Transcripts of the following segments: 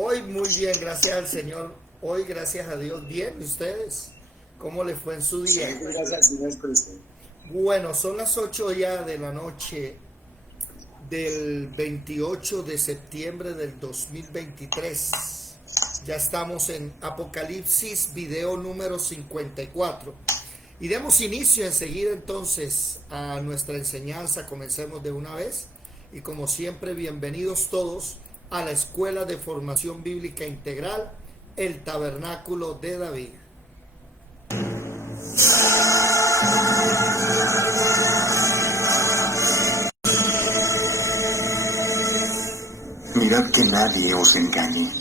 Hoy muy bien, gracias al Señor. Hoy, gracias a Dios, bien. ¿Y ustedes? ¿Cómo les fue en su Sí, día? gracias al Señor Cristo. Bueno, son las 8 ya de la noche del 28 de septiembre del 2023. Ya estamos en Apocalipsis, video número 54. Y demos inicio enseguida entonces a nuestra enseñanza. Comencemos de una vez. Y como siempre, bienvenidos todos a la Escuela de Formación Bíblica Integral, el Tabernáculo de David. Mirad que nadie os engañe.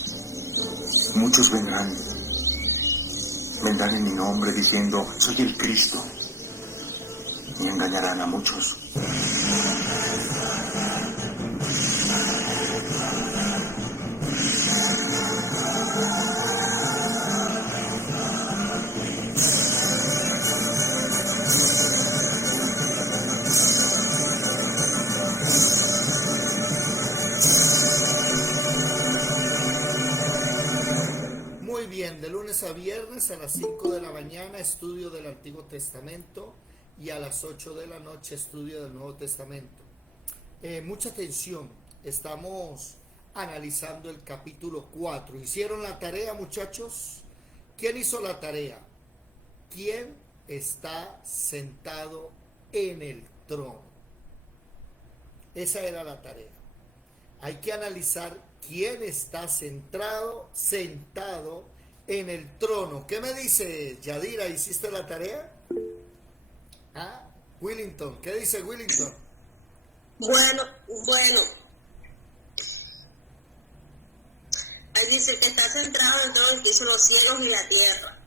Muchos vendrán en mi nombre diciendo, soy el Cristo, y engañarán a muchos. Muy bien, de lunes a viernes a las 5 de la mañana estudio del Antiguo Testamento y a las 8 de la noche estudio del Nuevo Testamento. Mucha atención, estamos analizando el capítulo 4. ¿Hicieron la tarea, muchachos? ¿Quién hizo la tarea? ¿Quién está sentado en el trono? Esa era la tarea. Hay que analizar quién está sentado en el trono. ¿Qué me dice Yadira? ¿Hiciste la tarea? ¿Ah? Willington, ¿qué dice Willington? Bueno, ahí dice que está centrado en todo el que hizo los cielos y la tierra.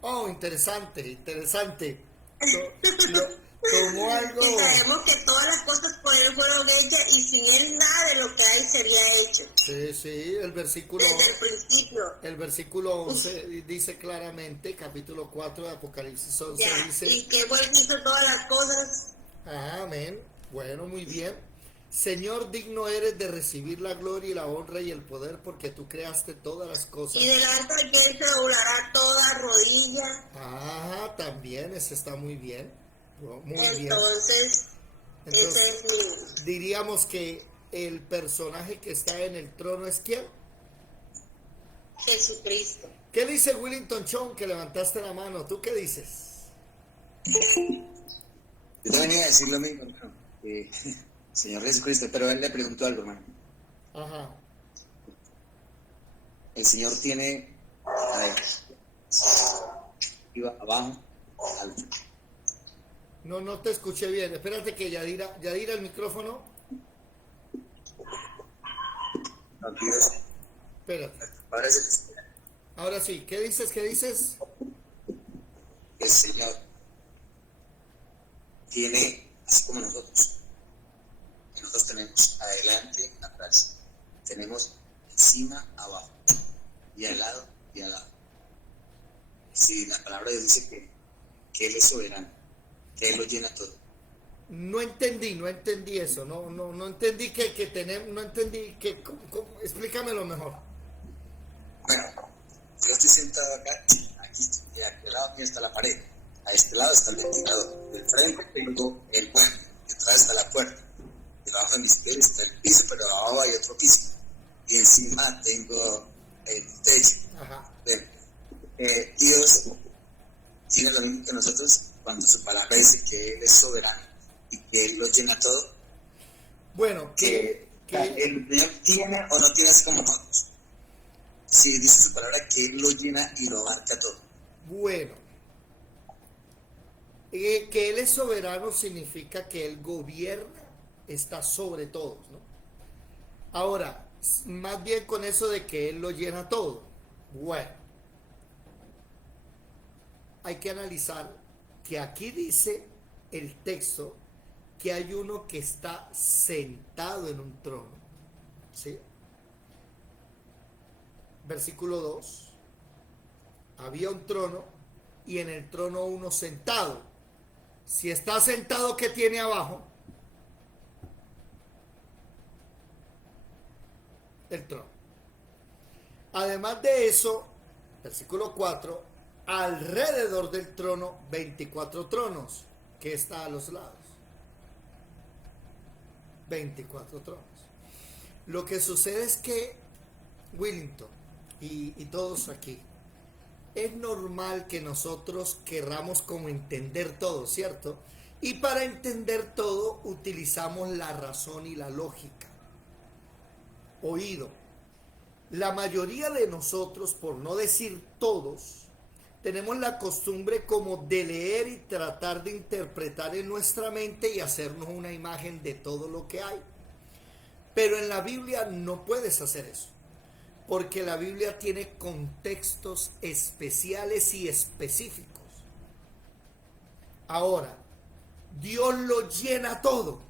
Oh, interesante. Tomó algo. Y sabemos que todas las cosas por él fueron hechas y sin él nada de lo que hay sería hecho. Sí, el versículo. Desde el principio. El versículo 11 dice claramente, capítulo 4 de Apocalipsis 11 Ya, dice. y que él hizo todas las cosas. Amén. Bueno, muy bien. Señor, digno eres de recibir la gloria y la honra y el poder porque tú creaste todas las cosas. Y delante de que él se doblará toda rodilla. Ajá, también, ese está muy bien. Muy bien. Entonces, ese es mi... Diríamos que el personaje que está en el trono es ¿quién? Jesucristo. ¿Qué dice Willington Chong que levantaste la mano? ¿Tú qué dices? Yo también iba a decir lo mismo, hermano. Señor Jesucristo, pero él le preguntó algo, hermano. Ajá. El Señor tiene arriba, abajo, alto. No te escuché bien. Espérate que Yadira el micrófono. No, Dios. Espérate. Ahora es Ahora sí. ¿Qué dices? el Señor tiene, así como nosotros tenemos adelante, atrás, tenemos encima, abajo, y al lado, y al lado. Si la palabra de Dios dice que Él es soberano, que Él lo llena todo. No entendí eso. No entendí que tenemos, no entendí que, explícamelo mejor. Bueno, yo estoy sentado acá, aquí, y a aquel lado mío está la pared, a este lado está el ventilador, del frente tengo el mueble, detrás está la puerta, debajo de mis pies está el piso, pero abajo hay otro piso, y encima tengo el techo. Ajá. Bueno, Dios tiene lo mismo que nosotros cuando su palabra dice que Él es soberano y que Él lo llena todo, Bueno, que el Señor tiene o no tiene así como nosotros. Sí, dice su palabra que Él lo llena y lo abarca todo. bueno. Que Él es soberano significa que Él gobierna, está sobre todos, ¿no? Ahora, más bien con eso de que Él lo llena todo. Bueno, hay que analizar que aquí dice el texto que hay uno que está sentado en un trono, ¿sí? Versículo 2. Había un trono y en el trono uno sentado. Si está sentado, ¿qué tiene abajo? El trono. Además de eso, versículo 4, alrededor del trono 24 tronos, que está a los lados. 24 tronos. Lo que sucede es que Willington y todos aquí, es normal que nosotros querramos como entender todo, ¿cierto? Y para entender todo utilizamos la razón y la lógica. Oído. La mayoría de nosotros, por no decir todos, tenemos la costumbre como de leer y tratar de interpretar en nuestra mente y hacernos una imagen de todo lo que hay. Pero en la Biblia no puedes hacer eso, porque la Biblia tiene contextos especiales y específicos. Ahora, Dios lo llena todo.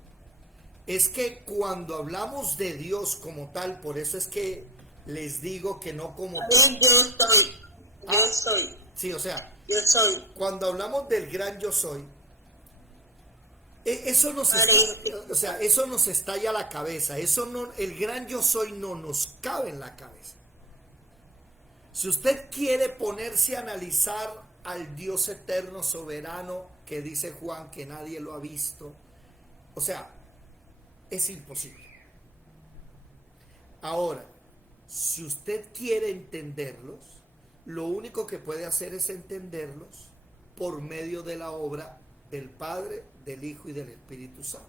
Es que cuando hablamos de Dios como tal, por eso es que les digo que no como tal. Yo soy. Sí, o sea, Yo soy. cuando hablamos del gran yo soy, eso nos eso nos estalla la cabeza. Eso no, el gran yo soy no nos cabe en la cabeza. Si usted quiere ponerse a analizar al Dios eterno, soberano, que dice Juan que nadie lo ha visto, o sea, es imposible. Ahora, si usted quiere entenderlos, lo único que puede hacer es entenderlos por medio de la obra del Padre, del Hijo y del Espíritu Santo.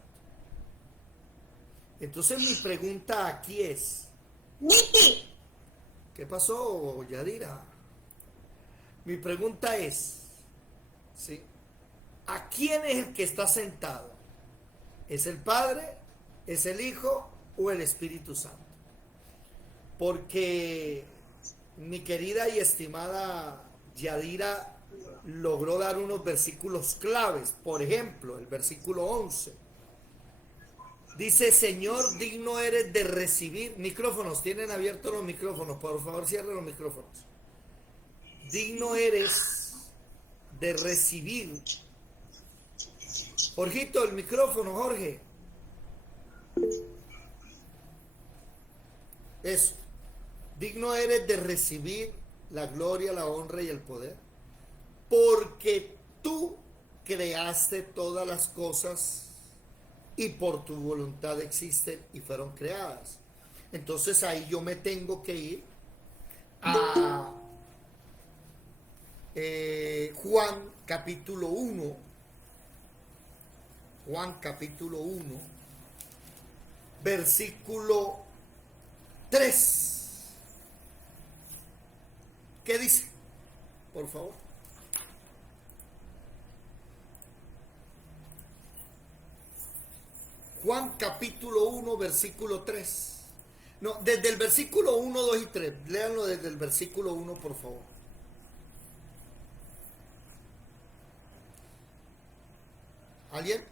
Entonces mi pregunta aquí es, Niti. ¿qué pasó, Yadira? Mi pregunta es, ¿sí? ¿A quién es el que está sentado? ¿Es el Padre, es el Hijo o el Espíritu Santo? Porque mi querida y estimada Yadira logró dar unos versículos claves. Por ejemplo, el versículo 11. Dice, Señor, digno eres de recibir. Micrófonos, tienen abiertos los micrófonos. Por favor, cierren los micrófonos. Digno eres de recibir. Jorgito, el micrófono, Jorge. Eso. Digno eres de recibir la gloria, la honra y el poder, porque tú creaste todas las cosas y por tu voluntad existen y fueron creadas. Entonces ahí yo me tengo que ir a Juan capítulo 1. Juan capítulo 1, versículo 3. ¿Qué dice? Por favor. Juan capítulo 1, versículo 3. No, desde el versículo 1, 2 y 3. Léanlo desde el versículo 1, por favor. ¿Alguien?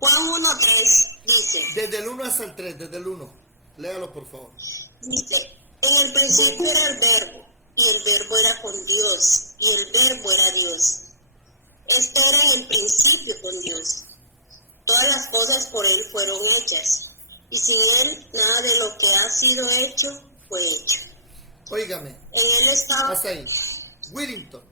Juan 1:3 dice. Desde el 1 hasta el 3, desde el 1. Léalo, por favor. Dice, en el principio era el verbo, y el verbo era con Dios, y el verbo era Dios. Este era el principio con Dios. Todas las cosas por él fueron hechas, y sin él nada de lo que ha sido hecho fue hecho. Óigame. En él estaba... Hasta ahí. Willington.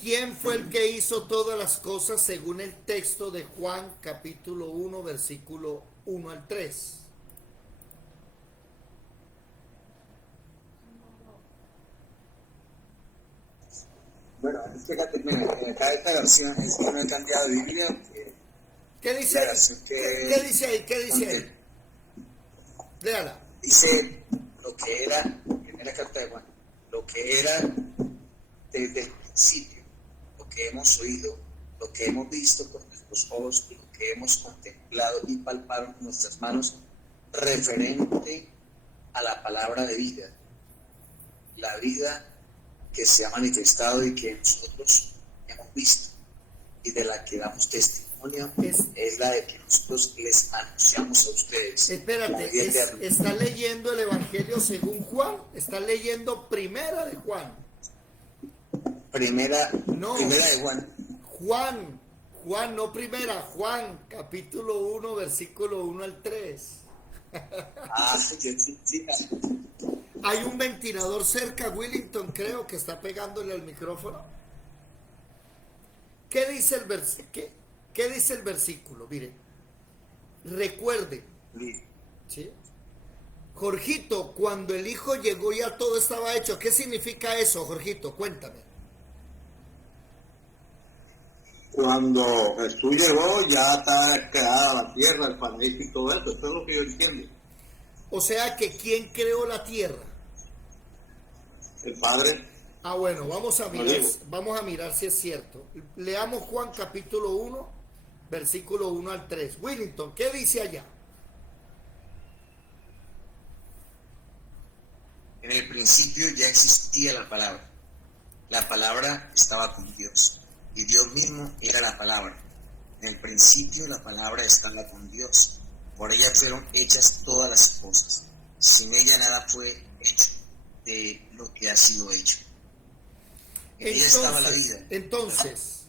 ¿Quién fue el que hizo todas las cosas según el texto de Juan capítulo 1, versículo 1 al 3? Bueno, fíjate, mira, acá esta versión es que no he cambiado de Biblia. ¿Qué dice ahí? ¿Qué dice ahí? ¿Qué dice ahí? Léala. Dice lo que era, primera carta de Juan, lo que era desde el principio, lo que hemos oído, lo que hemos visto con nuestros ojos, lo que hemos contemplado y palpado con nuestras manos, referente a la palabra de vida, la vida que se ha manifestado y que nosotros hemos visto y de la que damos testimonio, es la de que nosotros les anunciamos a ustedes. Espérate, ¿está leyendo el Evangelio según Juan? ¿Está leyendo primera de Juan? Primera de Juan. Juan, no primera, Juan, capítulo 1, versículo 1 al 3. yo sí. Hay un ventilador cerca, Willington, creo, que está pegándole al micrófono. ¿Qué dice qué dice el versículo? Mire, recuerde, Listo. ¿sí? Jorgito, cuando el hijo llegó ya todo estaba hecho. ¿Qué significa eso, Jorgito? Cuéntame. Cuando Jesús llegó, ya está creada la tierra, el paraíso y todo eso. Eso es lo que yo entiendo. O sea que ¿quién creó la tierra? El Padre. Ah, bueno, vamos a mirar si es cierto. Leamos Juan capítulo 1, versículo 1 al 3. Willington, ¿qué dice allá? En el principio ya existía la palabra. La palabra estaba con Dios. Y Dios mismo era la palabra. En el principio la palabra estaba con Dios. Por ella fueron hechas todas las cosas. Sin ella nada fue hecho de lo que ha sido hecho. En ella estaba la vida. Entonces,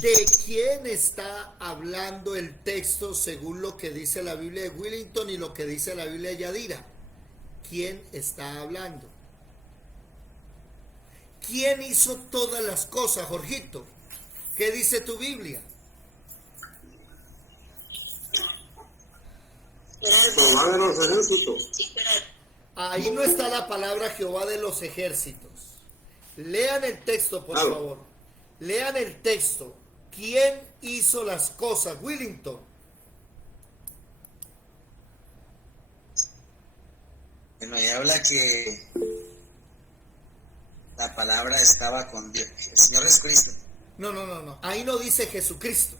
¿de quién está hablando el texto según lo que dice la Biblia de Willington y lo que dice la Biblia de Yadira? ¿Quién está hablando? ¿Quién hizo todas las cosas, Jorgito? ¿Qué dice tu Biblia? Jehová de los ejércitos. Ahí no está la palabra Jehová de los ejércitos. Lean el texto, por favor. Lean el texto. ¿Quién hizo las cosas, Willington? Bueno, ahí habla que la palabra estaba con Dios. El Señor es Cristo. No. Ahí no dice Jesucristo.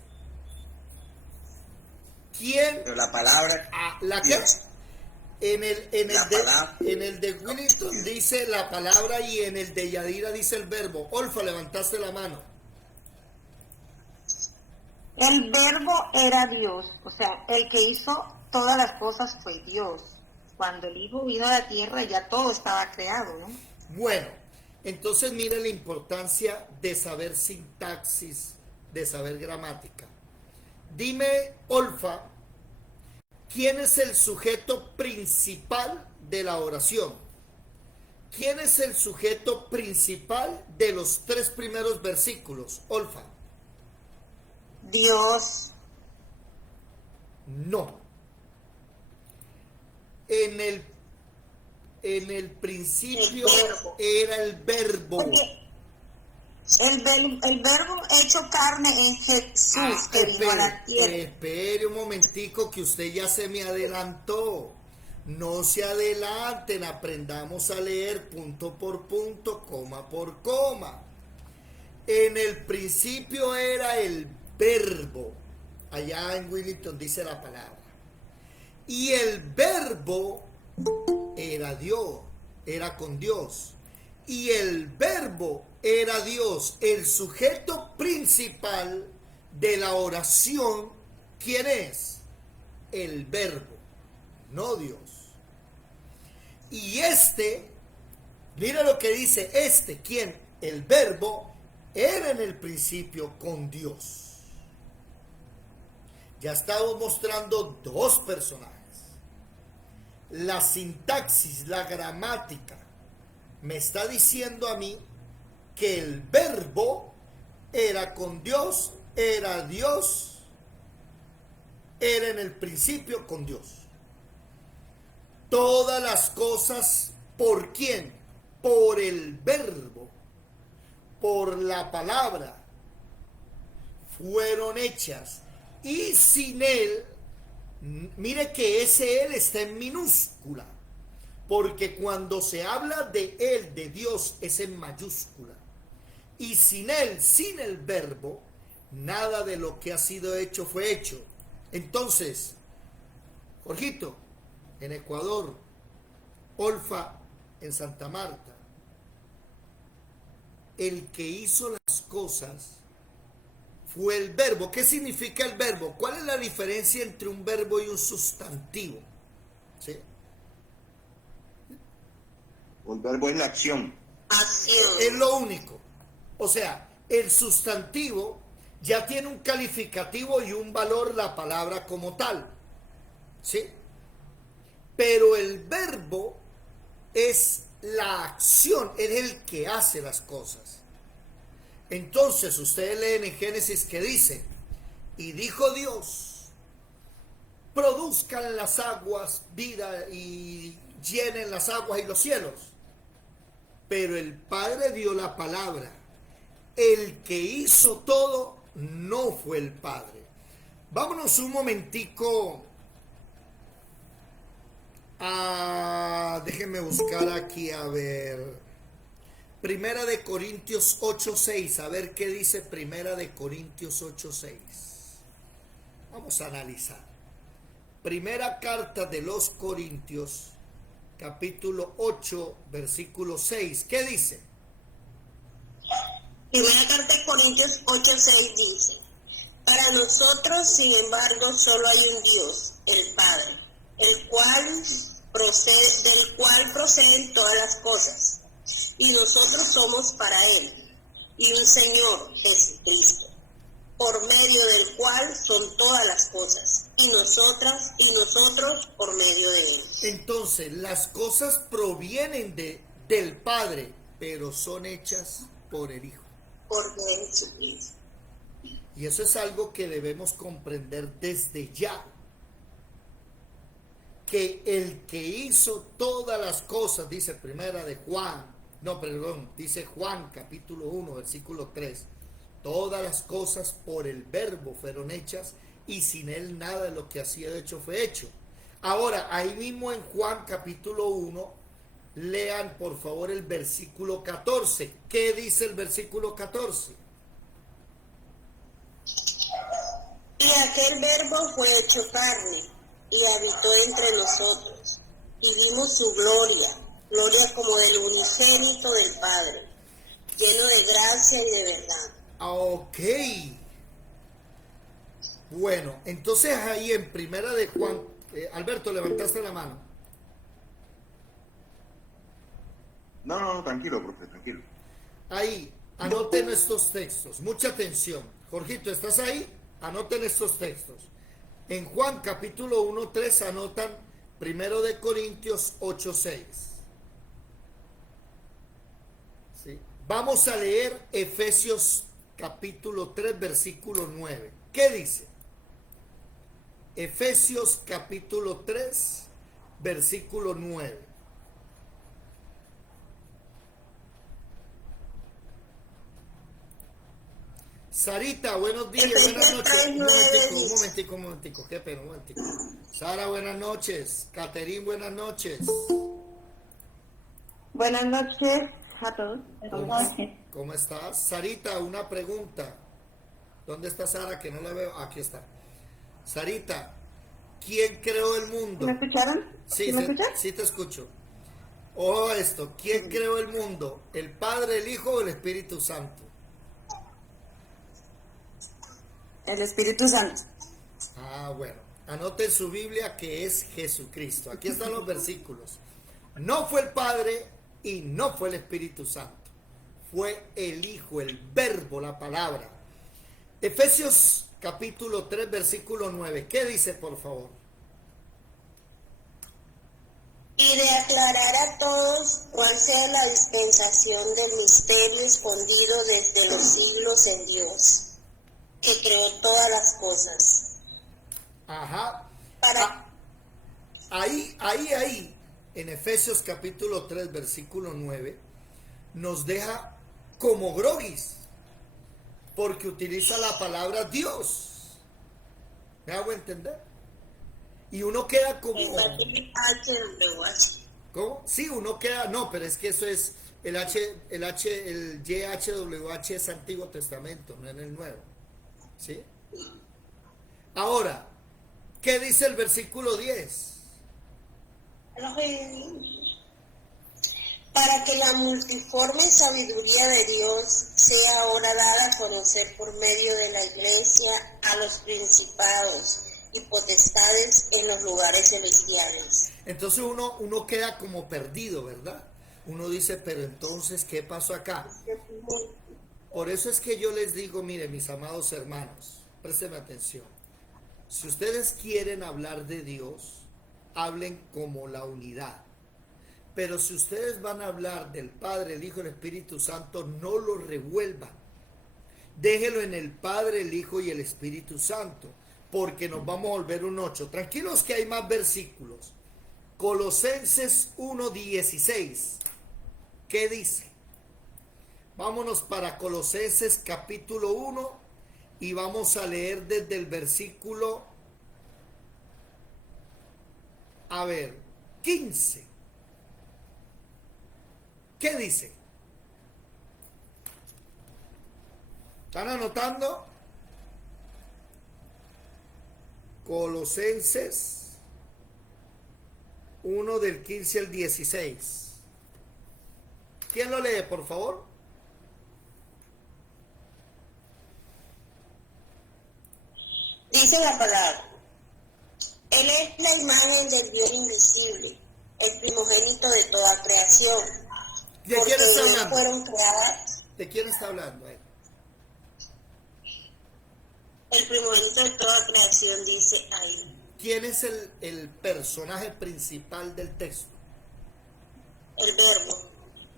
¿Quién? Pero la palabra. ¿La qué? En el de Willington dice la palabra y en el de Yadira dice el verbo. Olfa, levantaste la mano. El verbo era Dios, o sea, el que hizo todas las cosas fue Dios. Cuando el Hijo vino a la tierra ya todo estaba creado, ¿no? Bueno, entonces mire la importancia de saber sintaxis, de saber gramática. Dime, Olfa, ¿quién es el sujeto principal de la oración? ¿Quién es el sujeto principal de los 3 primeros versículos? Olfa. Dios. No. En el principio era el verbo. El verbo hecho carne en Jesús que vino a la tierra. Espere un momentico que usted ya se me adelantó. No se adelanten, aprendamos a leer punto por punto, coma por coma. En el principio era el verbo. Allá en Willington dice la palabra. Y el verbo era Dios, era con Dios. Y el verbo era Dios, el sujeto principal de la oración. ¿Quién es? El verbo, no Dios. Y mira lo que dice ¿quién? El verbo era en el principio con Dios. Ya estamos mostrando 2 personajes. La sintaxis, la gramática, me está diciendo a mí que el verbo era con Dios, era Dios, era en el principio con Dios. Todas las cosas, ¿por quién? Por el verbo, por la palabra, fueron hechas. Y sin él, mire que ese él está en minúscula, porque cuando se habla de él, de Dios, es en mayúscula. Y sin él, sin el verbo, nada de lo que ha sido hecho fue hecho. Entonces, Jorgito, en Ecuador, Olfa, en Santa Marta, el que hizo las cosas fue el verbo. ¿Qué significa el verbo? ¿Cuál es la diferencia entre un verbo y un sustantivo? ¿Sí? Un verbo es la acción. Es lo único. O sea, el sustantivo ya tiene un calificativo y un valor la palabra como tal. ¿Sí? pero el verbo es la acción, es el que hace las cosas. Entonces ustedes leen en Génesis que dice, y dijo Dios, produzcan las aguas vida y llenen las aguas y los cielos. Pero el Padre dio la palabra. El que hizo todo no fue el Padre. Vámonos un momentico déjenme buscar aquí, a ver. Primera de Corintios 8:6. A ver qué dice Primera de Corintios 8:6. Vamos a analizar. Primera carta de los Corintios, capítulo 8, versículo 6. ¿Qué dice? Primera carta de Corintios 8:6 dice: para nosotros, sin embargo, solo hay un Dios, el Padre, del cual proceden todas las cosas, y nosotros somos para Él, y un Señor, Jesucristo, por medio del cual son todas las cosas, y nosotros por medio de Él. Entonces, las cosas provienen del Padre, pero son hechas por el Hijo. Por medio de Jesucristo. Y eso es algo que debemos comprender desde ya. Que el que hizo todas las cosas, dice dice Juan capítulo 1, versículo 3. Todas las cosas por el verbo fueron hechas y sin él nada de lo que ha sido hecho fue hecho. Ahora, ahí mismo en Juan capítulo 1, lean por favor el versículo 14. ¿Qué dice el versículo 14? Y aquel verbo fue hecho carne y habitó entre nosotros, y vimos su gloria como del unigénito del Padre, lleno de gracia y de verdad. Ok. Bueno, entonces ahí en Primera de Juan, Alberto, levantaste la mano. No, tranquilo, profe, tranquilo. Ahí, anoten estos textos, mucha atención. Jorgito, ¿estás ahí? Anoten estos textos. En Juan capítulo 1, 3 anotan 1 de Corintios 8, 6. ¿Sí? Vamos a leer Efesios capítulo 3, versículo 9. ¿Qué dice? Efesios capítulo 3, versículo 9. Sarita, buenos días, buenas noches. Un momentico, qué pena, un momentico. Sara, buenas noches. Caterín, buenas noches. Buenas noches a todos. ¿Cómo estás? Sarita, una pregunta. ¿Dónde está Sara? Que no la veo. Aquí está. Sarita, ¿quién creó el mundo? ¿Me escucharon? Sí, ¿Me escuchan? sí te escucho. Ojo esto, ¿quién creó el mundo? ¿El Padre, el Hijo o el Espíritu Santo? El Espíritu Santo. Ah, bueno. Anote en su Biblia que es Jesucristo. Aquí están los versículos. No fue el Padre y no fue el Espíritu Santo. Fue el Hijo, el Verbo, la palabra. Efesios capítulo 3, versículo 9. ¿Qué dice, por favor? Y de aclarar a todos cuál sea la dispensación del misterio escondido desde los siglos en Dios, que creó todas las cosas. Ajá. Para Ahí, en Efesios capítulo 3, versículo 9, nos deja como groguis, porque utiliza la palabra Dios. ¿Me hago entender? Y uno queda como... ¿Cómo? Sí, uno queda... No, pero es que eso es... El YHWH es Antiguo Testamento, no en el Nuevo. ¿Sí? Ahora, ¿qué dice el versículo 10? Para que la multiforme sabiduría de Dios sea ahora dada a conocer por medio de la Iglesia a los principados y potestades en los lugares celestiales. Entonces uno queda como perdido, ¿verdad? Uno dice, pero entonces, ¿qué pasó acá? Por eso es que yo les digo, miren, mis amados hermanos, préstenme atención. Si ustedes quieren hablar de Dios, hablen como la unidad. Pero si ustedes van a hablar del Padre, el Hijo y el Espíritu Santo, no lo revuelvan. Déjelo en el Padre, el Hijo y el Espíritu Santo, porque nos vamos a volver un 8. Tranquilos que hay más versículos. Colosenses 1:16. ¿Qué dice? Vámonos para Colosenses capítulo 1 y vamos a leer desde el versículo, 15. ¿Qué dice? ¿Están anotando? Colosenses 1 del 15 al 16. ¿Quién lo lee, por favor? Dice la palabra: Él es la imagen del Dios invisible, el primogénito de toda creación. ¿De Porque quién está en él hablando? fueron creadas. ¿De quién está hablando? El primogénito de toda creación, dice ahí. ¿Quién es el personaje principal del texto? El verbo.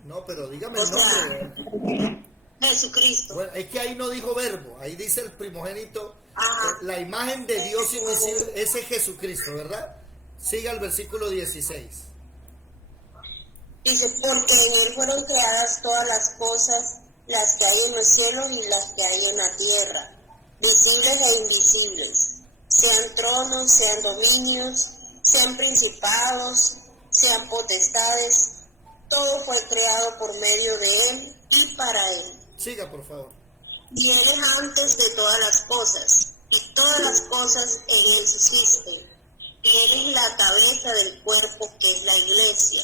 No, pero dígame O el nombre. Jesucristo. Bueno, es que ahí no dijo verbo, ahí dice el primogénito, Ajá. la imagen de Dios invisible, ese es Jesucristo, ¿verdad? Siga el versículo 16. Dice, porque en él fueron creadas todas las cosas, las que hay en los cielos y las que hay en la tierra, visibles e invisibles, sean tronos, sean dominios, sean principados, sean potestades, todo fue creado por medio de él y para él. Siga, por favor. Y él es antes de todas las cosas, y todas las cosas en él subsisten. Y él es la cabeza del cuerpo que es la iglesia,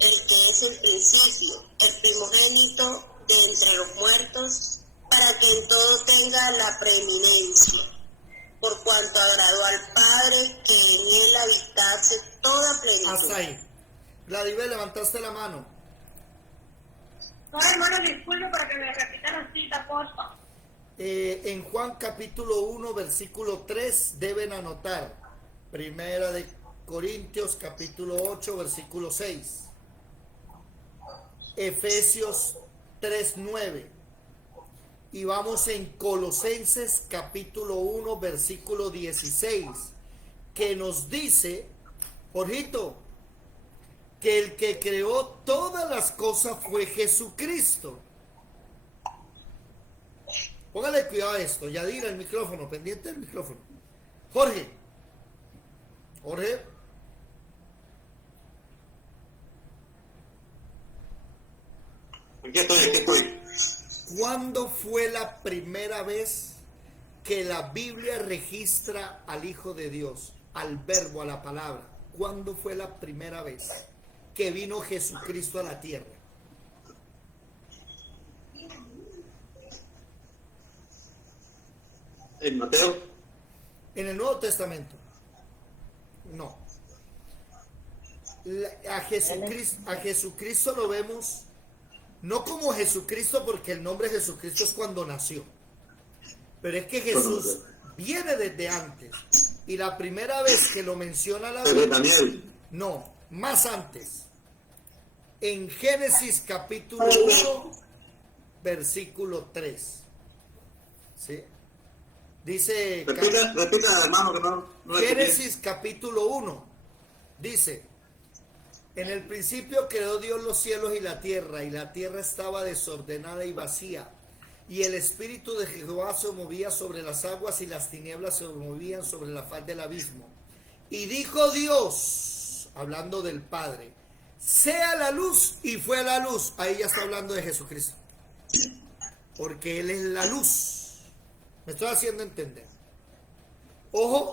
el que es el principio, el primogénito de entre los muertos, para que en todo tenga la preeminencia, por cuanto agradó al Padre que en él habitase toda plenitud. Hasta ahí. Vladimir, levantaste la mano. No, hermano, disculpe para que me repita la cita, porfa. En Juan capítulo 1, versículo 3, deben anotar. Primera de Corintios capítulo 8, versículo 6. Efesios 3, 9. Y vamos en Colosenses capítulo 1, versículo 16, que nos dice, Jorgito, que el que creó todas las cosas fue Jesucristo. Póngale cuidado a esto. Yadira, el micrófono, pendiente del micrófono. Jorge. Aquí estoy. ¿Cuándo fue la primera vez que la Biblia registra al Hijo de Dios, al Verbo, a la palabra? ¿Cuándo fue la primera vez que vino Jesucristo a la tierra? ¿En Mateo? En el Nuevo Testamento. No. A Jesucristo lo vemos no como Jesucristo, porque el nombre Jesucristo es cuando nació. Pero es que Jesús viene desde antes. Y la primera vez que lo menciona la Biblia, Daniel. no, más antes. En Génesis capítulo 1, versículo 3. ¿Sí? Dice... Repita, hermano, que no Génesis capítulo 1 dice: en el principio creó Dios los cielos y la tierra estaba desordenada y vacía, y el Espíritu de Jehová se movía sobre las aguas, y las tinieblas se movían sobre la faz del abismo. Y dijo Dios, hablando del Padre, sea la luz, y fue la luz. Ahí ya está hablando de Jesucristo, porque Él es la luz. Me estoy haciendo entender. Ojo,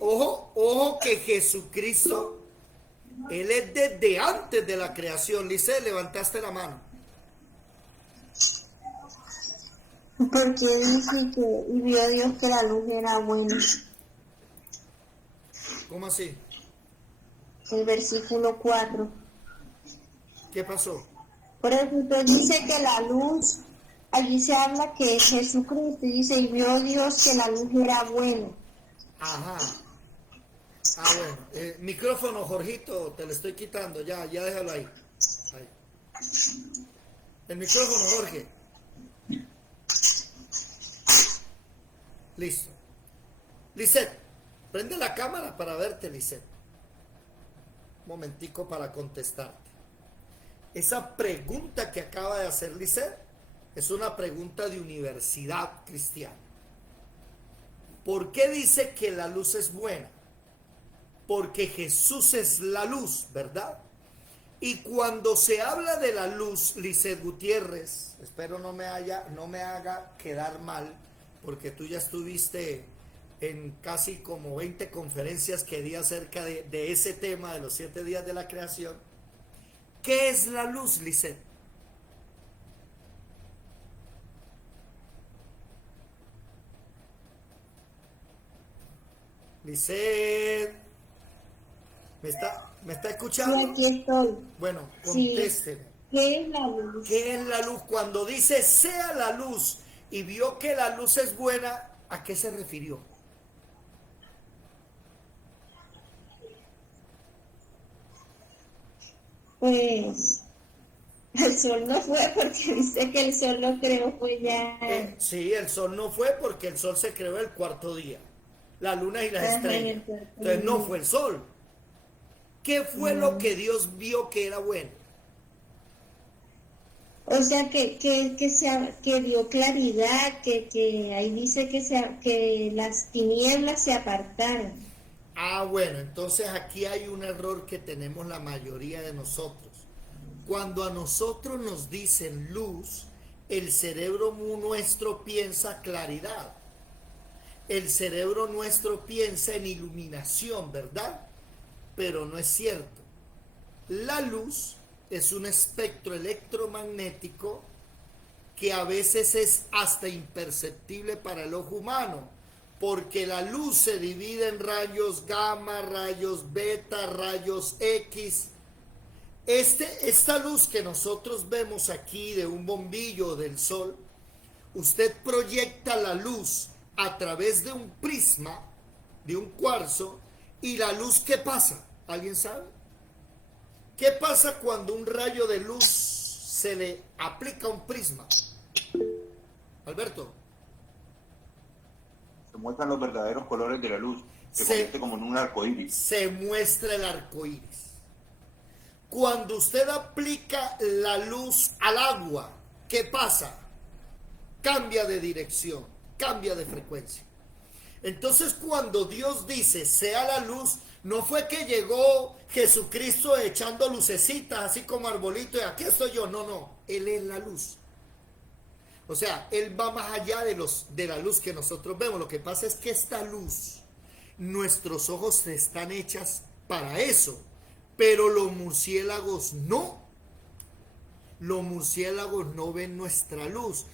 ojo que Jesucristo, Él es desde antes de la creación. Lice, levantaste la mano. Porque dice que y vio Dios que la luz era buena. ¿Cómo así? El versículo 4. ¿Qué pasó? Por eso entonces dice que la luz, allí se habla que es Jesucristo, y dice, y vio Dios que la luz era buena. Ajá. Ah, bueno. Micrófono, Jorgito, te lo estoy quitando. Ya déjalo ahí. Ahí. El micrófono, Jorge. Listo. Lisette, prende la cámara para verte, Lisette. Un momentico para contestarte. Esa pregunta que acaba de hacer Lisette es una pregunta de universidad cristiana. ¿Por qué dice que la luz es buena? Porque Jesús es la luz, ¿verdad? Y cuando se habla de la luz, Lisette Gutiérrez, espero no me haga quedar mal, porque tú ya estuviste en casi como 20 conferencias que di acerca de ese tema de los 7 días de la creación. ¿Qué es la luz, Lisette? Lisette, ¿me está escuchando? Sí, aquí estoy. Bueno, Sí. contésteme. ¿Qué es la luz? ¿Qué es la luz? Cuando dice sea la luz y vio que la luz es buena, ¿a qué se refirió? Pues el sol no fue porque dice que el sol lo creó, pues ya. Sí, el sol no fue porque el sol se creó el cuarto día. La luna y las Ajá, estrellas. el cuarto Entonces no día. fue el sol. ¿Qué fue lo que Dios vio que era bueno? O sea, que dio claridad, que ahí dice que las tinieblas se apartaron. Ah, bueno, entonces aquí hay un error que tenemos la mayoría de nosotros. Cuando a nosotros nos dicen luz, el cerebro nuestro piensa claridad. El cerebro nuestro piensa en iluminación, ¿verdad? Pero no es cierto. La luz es un espectro electromagnético que a veces es hasta imperceptible para el ojo humano, porque la luz se divide en rayos gamma, rayos beta, rayos X. Esta luz que nosotros vemos aquí de un bombillo del sol, usted proyecta la luz a través de un prisma, de un cuarzo, y la luz, ¿qué pasa? ¿Alguien sabe? ¿Qué pasa cuando un rayo de luz se le aplica a un prisma? Alberto. Se muestran los verdaderos colores de la luz. Se Se- convierte como en un arco iris. Se muestra el arco iris. Cuando usted aplica la luz al agua, ¿qué pasa? Cambia de dirección, cambia de frecuencia. Entonces, cuando Dios dice sea la luz, no fue que llegó Jesucristo echando lucecitas así como arbolito y aquí estoy yo. No, Él es la luz. O sea, Él va más allá de la luz que nosotros vemos. Lo que pasa es que esta luz, nuestros ojos están hechas para eso, pero los murciélagos no. Los murciélagos no ven nuestra luz.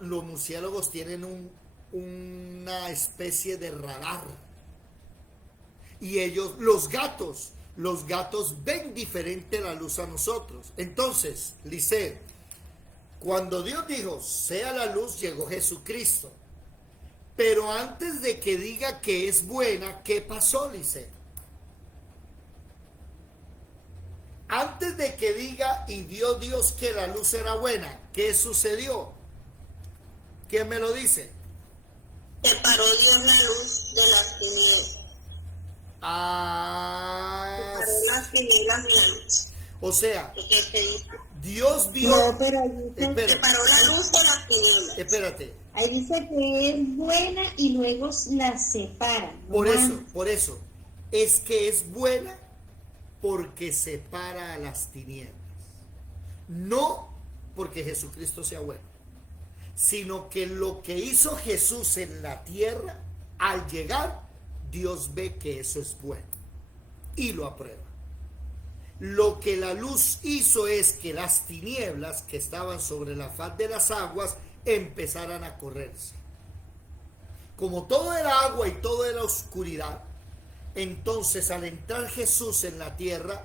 Los murciélagos tienen una especie de radar. Y ellos, los gatos ven diferente la luz a nosotros. Entonces, Lisette, cuando Dios dijo, sea la luz, llegó Jesucristo. Pero antes de que diga que es buena, ¿qué pasó, Lisette? Antes de que diga, y vio Dios que la luz era buena, ¿qué sucedió? ¿Quién me lo dice? Separó Dios la luz de las tinieblas. Separó las tinieblas de la luz. O sea, ¿Qué te dice? Dios vio... No, pero ahí dice, Espérate, Separó la luz de las tinieblas. espérate. ahí dice que es buena y luego la separa. Por eso, es que es buena porque separa a las tinieblas. No porque Jesucristo sea bueno, sino que lo que hizo Jesús en la tierra, al llegar, Dios ve que eso es bueno y lo aprueba. Lo que la luz hizo es que las tinieblas que estaban sobre la faz de las aguas empezaran a correrse. Como todo era agua y todo era oscuridad, entonces al entrar Jesús en la tierra,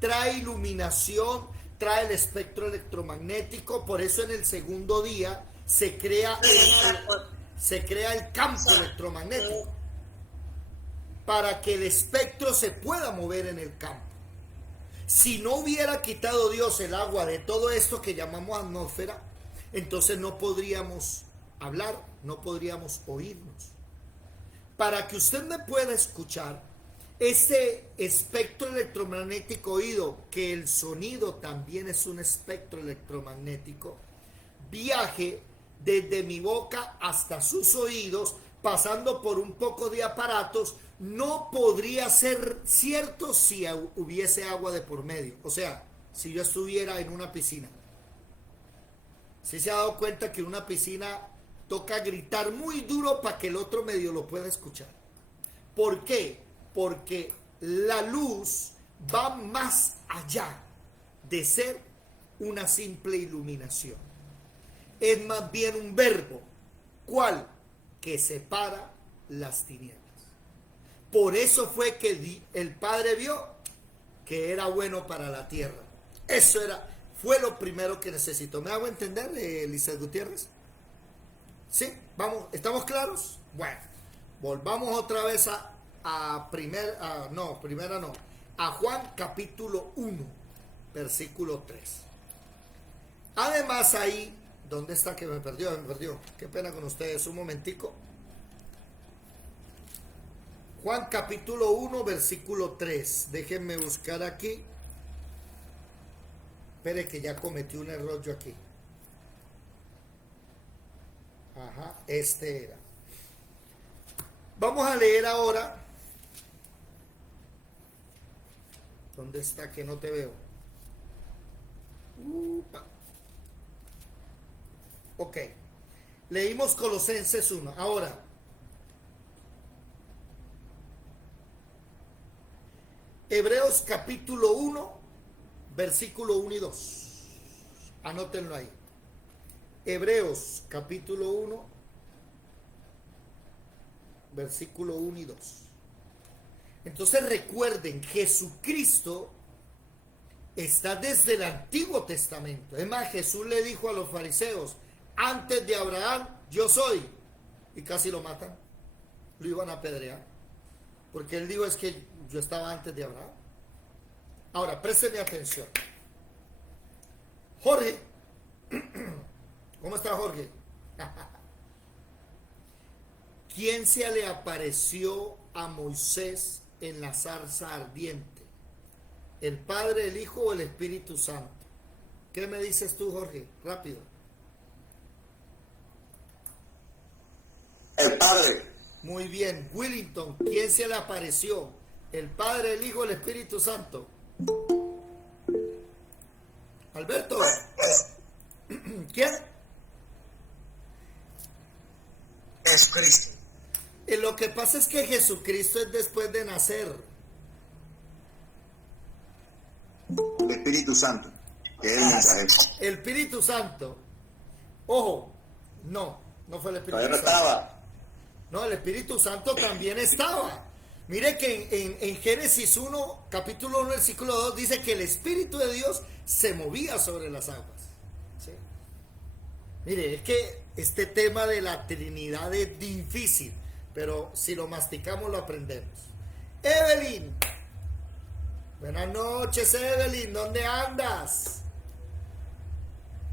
trae iluminación, trae el espectro electromagnético. Por eso en el segundo día se crea el campo electromagnético. para que el espectro se pueda mover en el campo. Si no hubiera quitado Dios el agua de todo esto que llamamos atmósfera, entonces no podríamos hablar, no podríamos oírnos. Para que usted me pueda escuchar, este espectro electromagnético oído, que el sonido también es un espectro electromagnético, viaje desde mi boca hasta sus oídos, pasando por un poco de aparatos, no podría ser cierto si hubiese agua de por medio. O sea, si yo estuviera en una piscina. ¿Sí se ha dado cuenta que en una piscina toca gritar muy duro para que el otro medio lo pueda escuchar? ¿Por qué? Porque la luz va más allá de ser una simple iluminación. Es más bien un verbo, ¿cuál? Que separa las tinieblas. Por eso fue que el Padre vio que era bueno para la tierra. Eso fue lo primero que necesitó. ¿Me hago entender, Lizeth Gutiérrez? ¿Sí? Vamos, ¿estamos claros? Bueno, volvamos otra vez a Juan capítulo 1, versículo 3. Además ahí, ¿dónde está que me perdió? Qué pena con ustedes, un momentico. Juan capítulo 1, versículo 3. Déjenme buscar aquí. Espere que ya cometí un error yo aquí. Ajá, este era. Vamos a leer ahora. ¿Dónde está que no te veo? Ok. Leímos Colosenses 1. Ahora. Hebreos capítulo 1, versículo 1 y 2. Anótenlo ahí. Hebreos capítulo 1, versículo 1 y 2. Entonces recuerden, Jesucristo está desde el Antiguo Testamento. Es más, Jesús le dijo a los fariseos, antes de Abraham yo soy. Y casi lo matan. Lo iban a apedrear. Porque él dijo, es que yo estaba antes de Abraham. Ahora, présteme atención. Jorge. ¿Cómo está Jorge? ¿Quién se le apareció a Moisés en la zarza ardiente? ¿El Padre, el Hijo o el Espíritu Santo? ¿Qué me dices tú, Jorge? Rápido. El Padre. Muy bien. Willington, ¿quién se le apareció? ¿El Padre, el Hijo o el Espíritu Santo? Alberto. ¿Quién? Jesucristo. Lo que pasa es que Jesucristo es después de nacer. El Espíritu Santo. Que es el mensajero. El Espíritu Santo. Ojo, no fue el Espíritu Todavía no Santo. estaba. No, el Espíritu Santo también estaba. Mire que en Génesis 1, capítulo 1, versículo 2, dice que el Espíritu de Dios se movía sobre las aguas. ¿Sí? Mire, es que este tema de la Trinidad es difícil, pero si lo masticamos lo aprendemos. Evelyn. Buenas noches, Evelyn. ¿Dónde andas?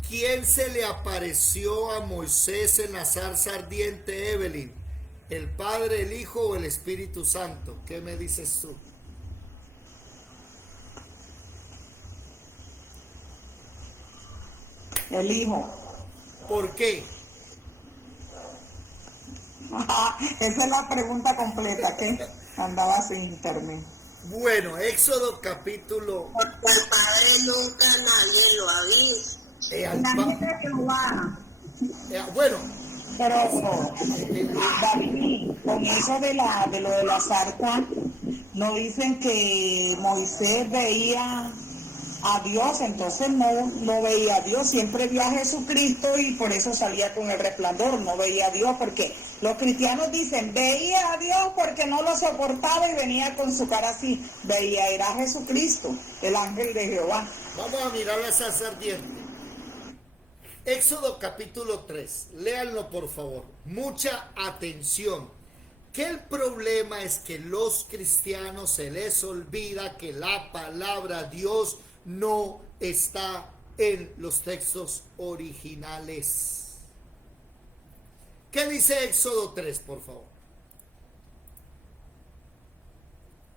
¿Quién se le apareció a Moisés en la zarza ardiente, Evelyn? ¿El Padre, el Hijo o el Espíritu Santo? ¿Qué me dices tú? El Hijo. ¿Por qué? Esa es la pregunta completa que andaba sin término. Bueno, Éxodo capítulo... Porque al Padre nunca nadie lo ha visto. Bueno, Pero David, con eso de lo de la zarza, no dicen que Moisés veía a Dios, entonces no veía a Dios, siempre vio a Jesucristo y por eso salía con el resplandor, no veía a Dios, porque los cristianos dicen, veía a Dios porque no lo soportaba y venía con su cara así, era a Jesucristo, el ángel de Jehová. vamos a mirar la zarza ardiente. Éxodo capítulo 3, léanlo por favor, mucha atención. Que el problema es que los cristianos se les olvida que la palabra Dios no está en los textos originales. ¿Qué dice Éxodo 3, por favor?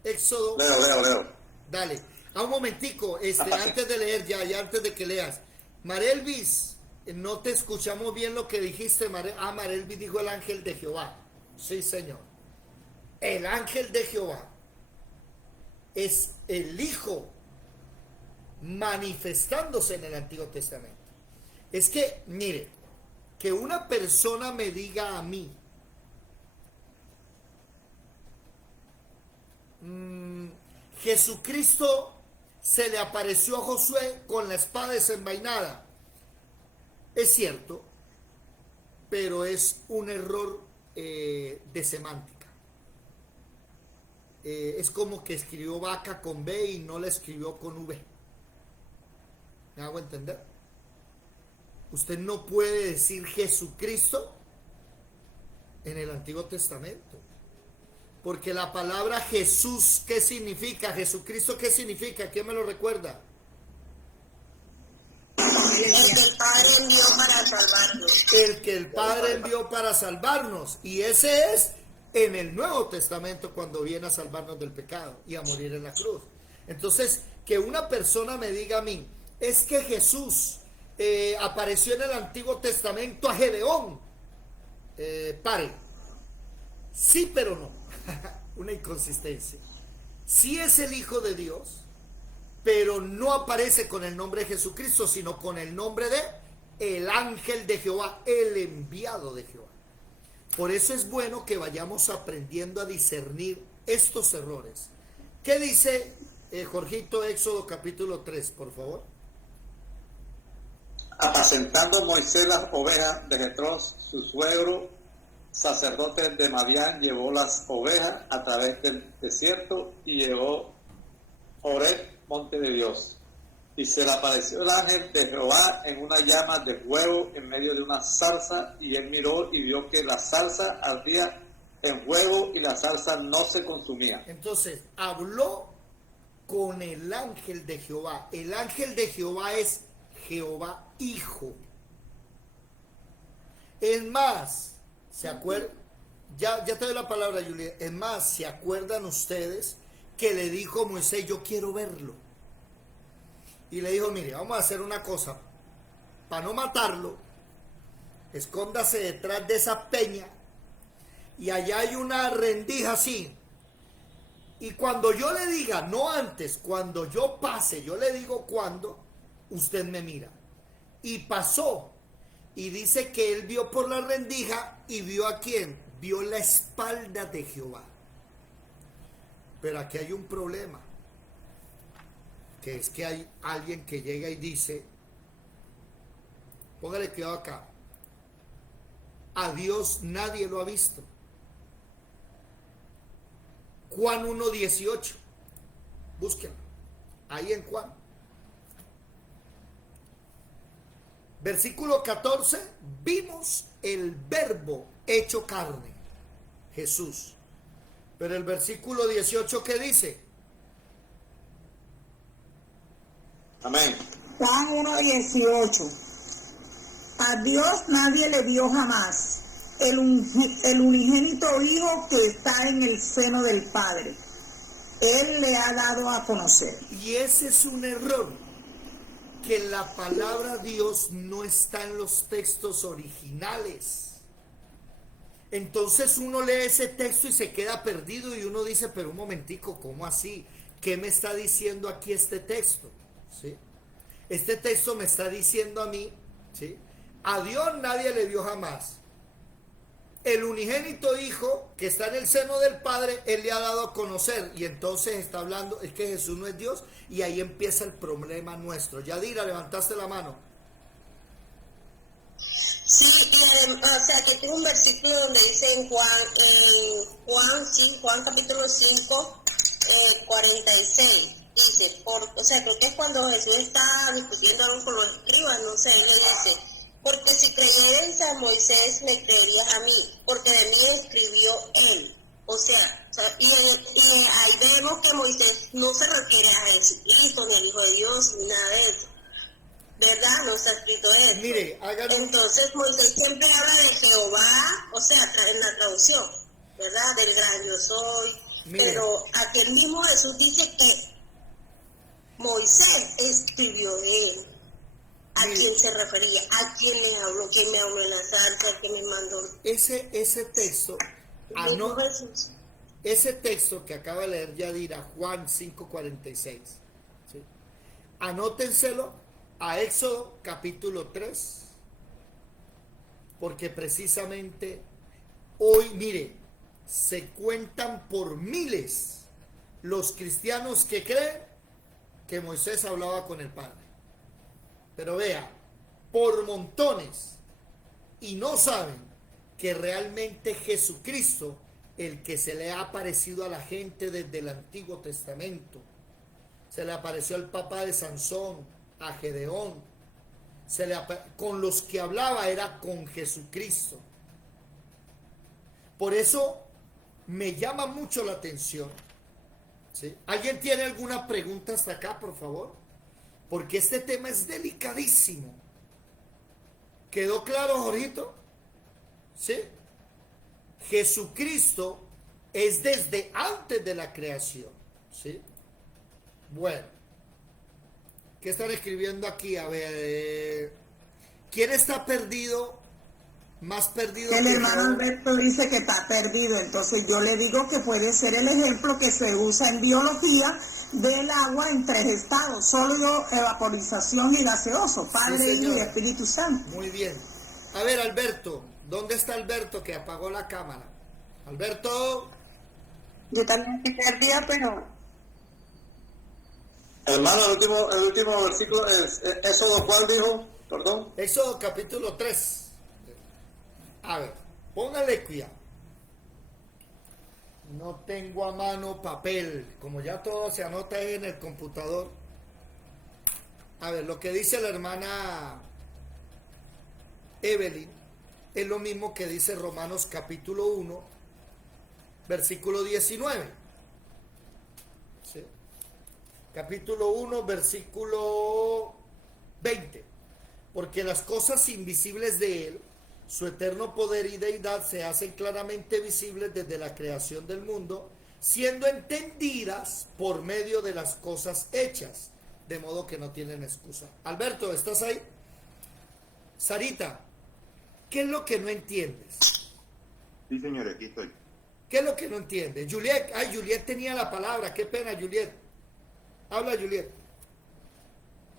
Éxodo. Leo. Dale. Un momentico, antes de leer ya antes de que leas. Marelvis, no te escuchamos bien lo que dijiste. Marelvis dijo el ángel de Jehová. Sí, señor. El ángel de Jehová es el Hijo manifestándose en el Antiguo Testamento. Es que, mire, que una persona me diga a mí, Jesucristo se le apareció a Josué con la espada desenvainada. Es cierto, pero es un error de semántica. Es como que escribió vaca con B y no la escribió con V. ¿Me hago entender? Usted no puede decir Jesucristo en el Antiguo Testamento. Porque la palabra Jesús, ¿qué significa? Jesucristo, ¿qué significa? ¿Quién me lo recuerda? El que el Padre envió para salvarnos. El que el Padre envió para salvarnos. Y ese es en el Nuevo Testamento cuando viene a salvarnos del pecado y a morir en la cruz. Entonces, que una persona me diga a mí, es que Jesús apareció en el Antiguo Testamento a Gedeón. Pare. Sí, pero no. Una inconsistencia. Sí es el Hijo de Dios, pero no aparece con el nombre de Jesucristo, sino con el nombre de el ángel de Jehová, el enviado de Jehová. Por eso es bueno que vayamos aprendiendo a discernir estos errores. ¿Qué dice Jorgito, Éxodo capítulo 3, por favor? Apacentando Moisés las ovejas de Jetro, su suegro, sacerdote de Madián, llevó las ovejas a través del desierto y llegó a Horeb, monte de Dios. Y se le apareció el ángel de Jehová en una llama de fuego en medio de una zarza, y él miró y vio que la zarza ardía en fuego y la zarza no se consumía. Entonces, habló con el ángel de Jehová. El ángel de Jehová es Jehová Hijo. Es más, ¿se acuerdan? Ya te doy la palabra, Julia. Es más, ¿se acuerdan ustedes que le dijo Moisés, yo quiero verlo? Y le dijo, mire, vamos a hacer una cosa. Para no matarlo, escóndase detrás de esa peña. Y allá hay una rendija así. Y cuando yo le diga, no antes, cuando yo pase, yo le digo cuándo, usted me mira. Y pasó. Y dice que él vio por la rendija y vio a quién. Vio la espalda de Jehová. Pero aquí hay un problema. Que es que hay alguien que llega y dice, póngale cuidado acá, a Dios nadie lo ha visto. Juan 1:18, búsquenlo, ahí en Juan. Versículo 14, vimos el verbo hecho carne, Jesús. Pero el versículo 18, ¿qué dice? Amén. Juan 1:18. A Dios nadie le vio jamás. El unigénito Hijo que está en el seno del Padre. Él le ha dado a conocer. Y ese es un error. Que la palabra Dios no está en los textos originales. Entonces uno lee ese texto y se queda perdido y uno dice, pero un momentico, ¿cómo así? ¿Qué me está diciendo aquí este texto? ¿Sí? Este texto me está diciendo a mí, ¿sí? A Dios nadie le vio jamás. El unigénito Hijo que está en el seno del Padre, Él le ha dado a conocer. Y entonces está hablando, es que Jesús no es Dios. Y ahí empieza el problema nuestro. Yadira, levantaste la mano. Sí, o sea que tengo un versículo donde dice en Juan capítulo 5, 46. Dice, o sea, creo que es cuando Jesús está discutiendo algo con los escribas, no sé, él le dice, porque si creyerais a Moisés, me creerías a mí, porque de mí escribió él. Y ahí vemos que Moisés no se refiere a Jesucristo, ni al Hijo de Dios, ni nada de eso. ¿Verdad? No está escrito eso. Mire, Entonces Moisés siempre habla de Jehová, en la traducción, ¿verdad? Del gran yo soy. Mire. Pero aquí el mismo Jesús dice que Moisés escribió de él. ¿A Mire. quién se refería? ¿A quién le habló? ¿Quién me habló en la zarza? ¿Quién me mandó? Ese texto, Dijo Jesús. ese texto que acaba de leer Yadira, Juan 5:46, ¿sí? Anótenselo a Éxodo capítulo 3, porque precisamente hoy, mire, se cuentan por miles los cristianos que creen que Moisés hablaba con el Padre. Pero vea, por montones, y no saben que realmente Jesucristo, el que se le ha aparecido a la gente desde el Antiguo Testamento, se le apareció al papá de Sansón, a Gedeón, con los que hablaba era con Jesucristo. Por eso me llama mucho la atención, ¿sí? ¿Alguien tiene alguna pregunta hasta acá, por favor? Porque este tema es delicadísimo. ¿Quedó claro, Jorgito? ¿Sí? Jesucristo es desde antes de la creación, ¿sí? Bueno, ¿qué están escribiendo aquí? A ver, ¿quién está perdido? Más perdido El que hermano yo. Alberto dice que está perdido, entonces yo le digo que puede ser el ejemplo que se usa en biología del agua en 3 estados: sólido, evaporización y gaseoso, Padre, Hijo y señora. Espíritu Santo. Muy bien. A ver, Alberto, ¿dónde está Alberto que apagó la cámara? Alberto, Yo también estoy perdida, pero Hermano, el último versículo es Éxodo, ¿cuál dijo? Perdón. Éxodo capítulo 3. A ver, póngale cuidado. No tengo a mano papel, como ya todo se anota ahí en el computador. A ver, lo que dice la hermana Evelyn es lo mismo que dice Romanos capítulo 1, versículo 19. ¿Sí? Capítulo 1, versículo 20. Porque las cosas invisibles de Él, su eterno poder y deidad, se hacen claramente visibles desde la creación del mundo, siendo entendidas por medio de las cosas hechas, de modo que no tienen excusa. Alberto, ¿estás ahí? Sarita, ¿qué es lo que no entiendes? Sí, señor, aquí estoy. ¿Qué es lo que no entiendes? Juliet, Juliet tenía la palabra, qué pena, Juliet. Habla, Juliet.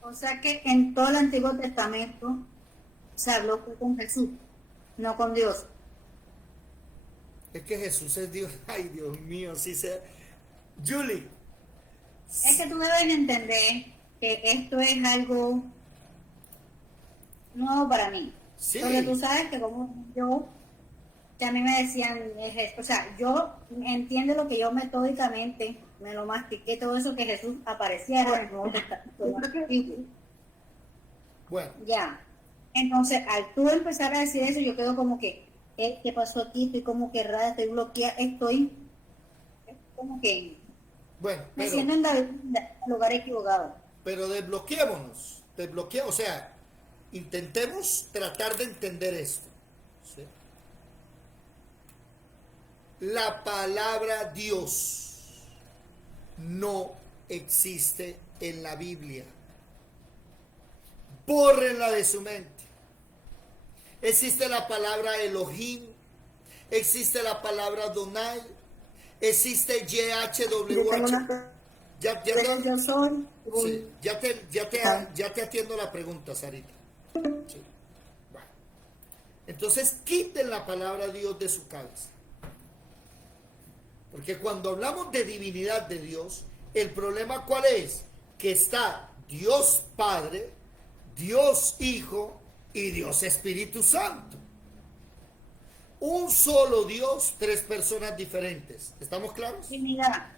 O sea que en todo el Antiguo Testamento se habló con Jesús, no con Dios. Es que Jesús es Dios. Ay, Dios mío, sí se... Julie. Es que tú debes entender que esto es algo nuevo para mí. Sí. Porque tú sabes que como yo, que a mí me decían, o sea, yo entiendo lo que yo metódicamente me lo mastiqué, todo eso que Jesús apareciera en el Nuevo Testamento. Bueno, Ya. Entonces, al tú empezar a decir eso, yo quedo como que, ¿qué pasó aquí? Estoy como que rara, estoy bloqueada, estoy como que bueno, me siento en el lugar equivocado. pero desbloqueemos, o sea, intentemos tratar de entender esto, ¿sí? La palabra Dios no existe en la Biblia. Bórrenla de su mente. Existe la palabra Elohim, existe la palabra Donai, existe YHWH. Ya Yo soy. Sí, ya te atiendo la pregunta, Sarita. Sí. Bueno. Entonces quiten la palabra Dios de su cabeza. Porque cuando hablamos de divinidad de Dios, el problema ¿cuál es? Que está Dios Padre, Dios Hijo y Dios Espíritu Santo. Un solo Dios, 3 personas diferentes. ¿Estamos claros? Trinidad.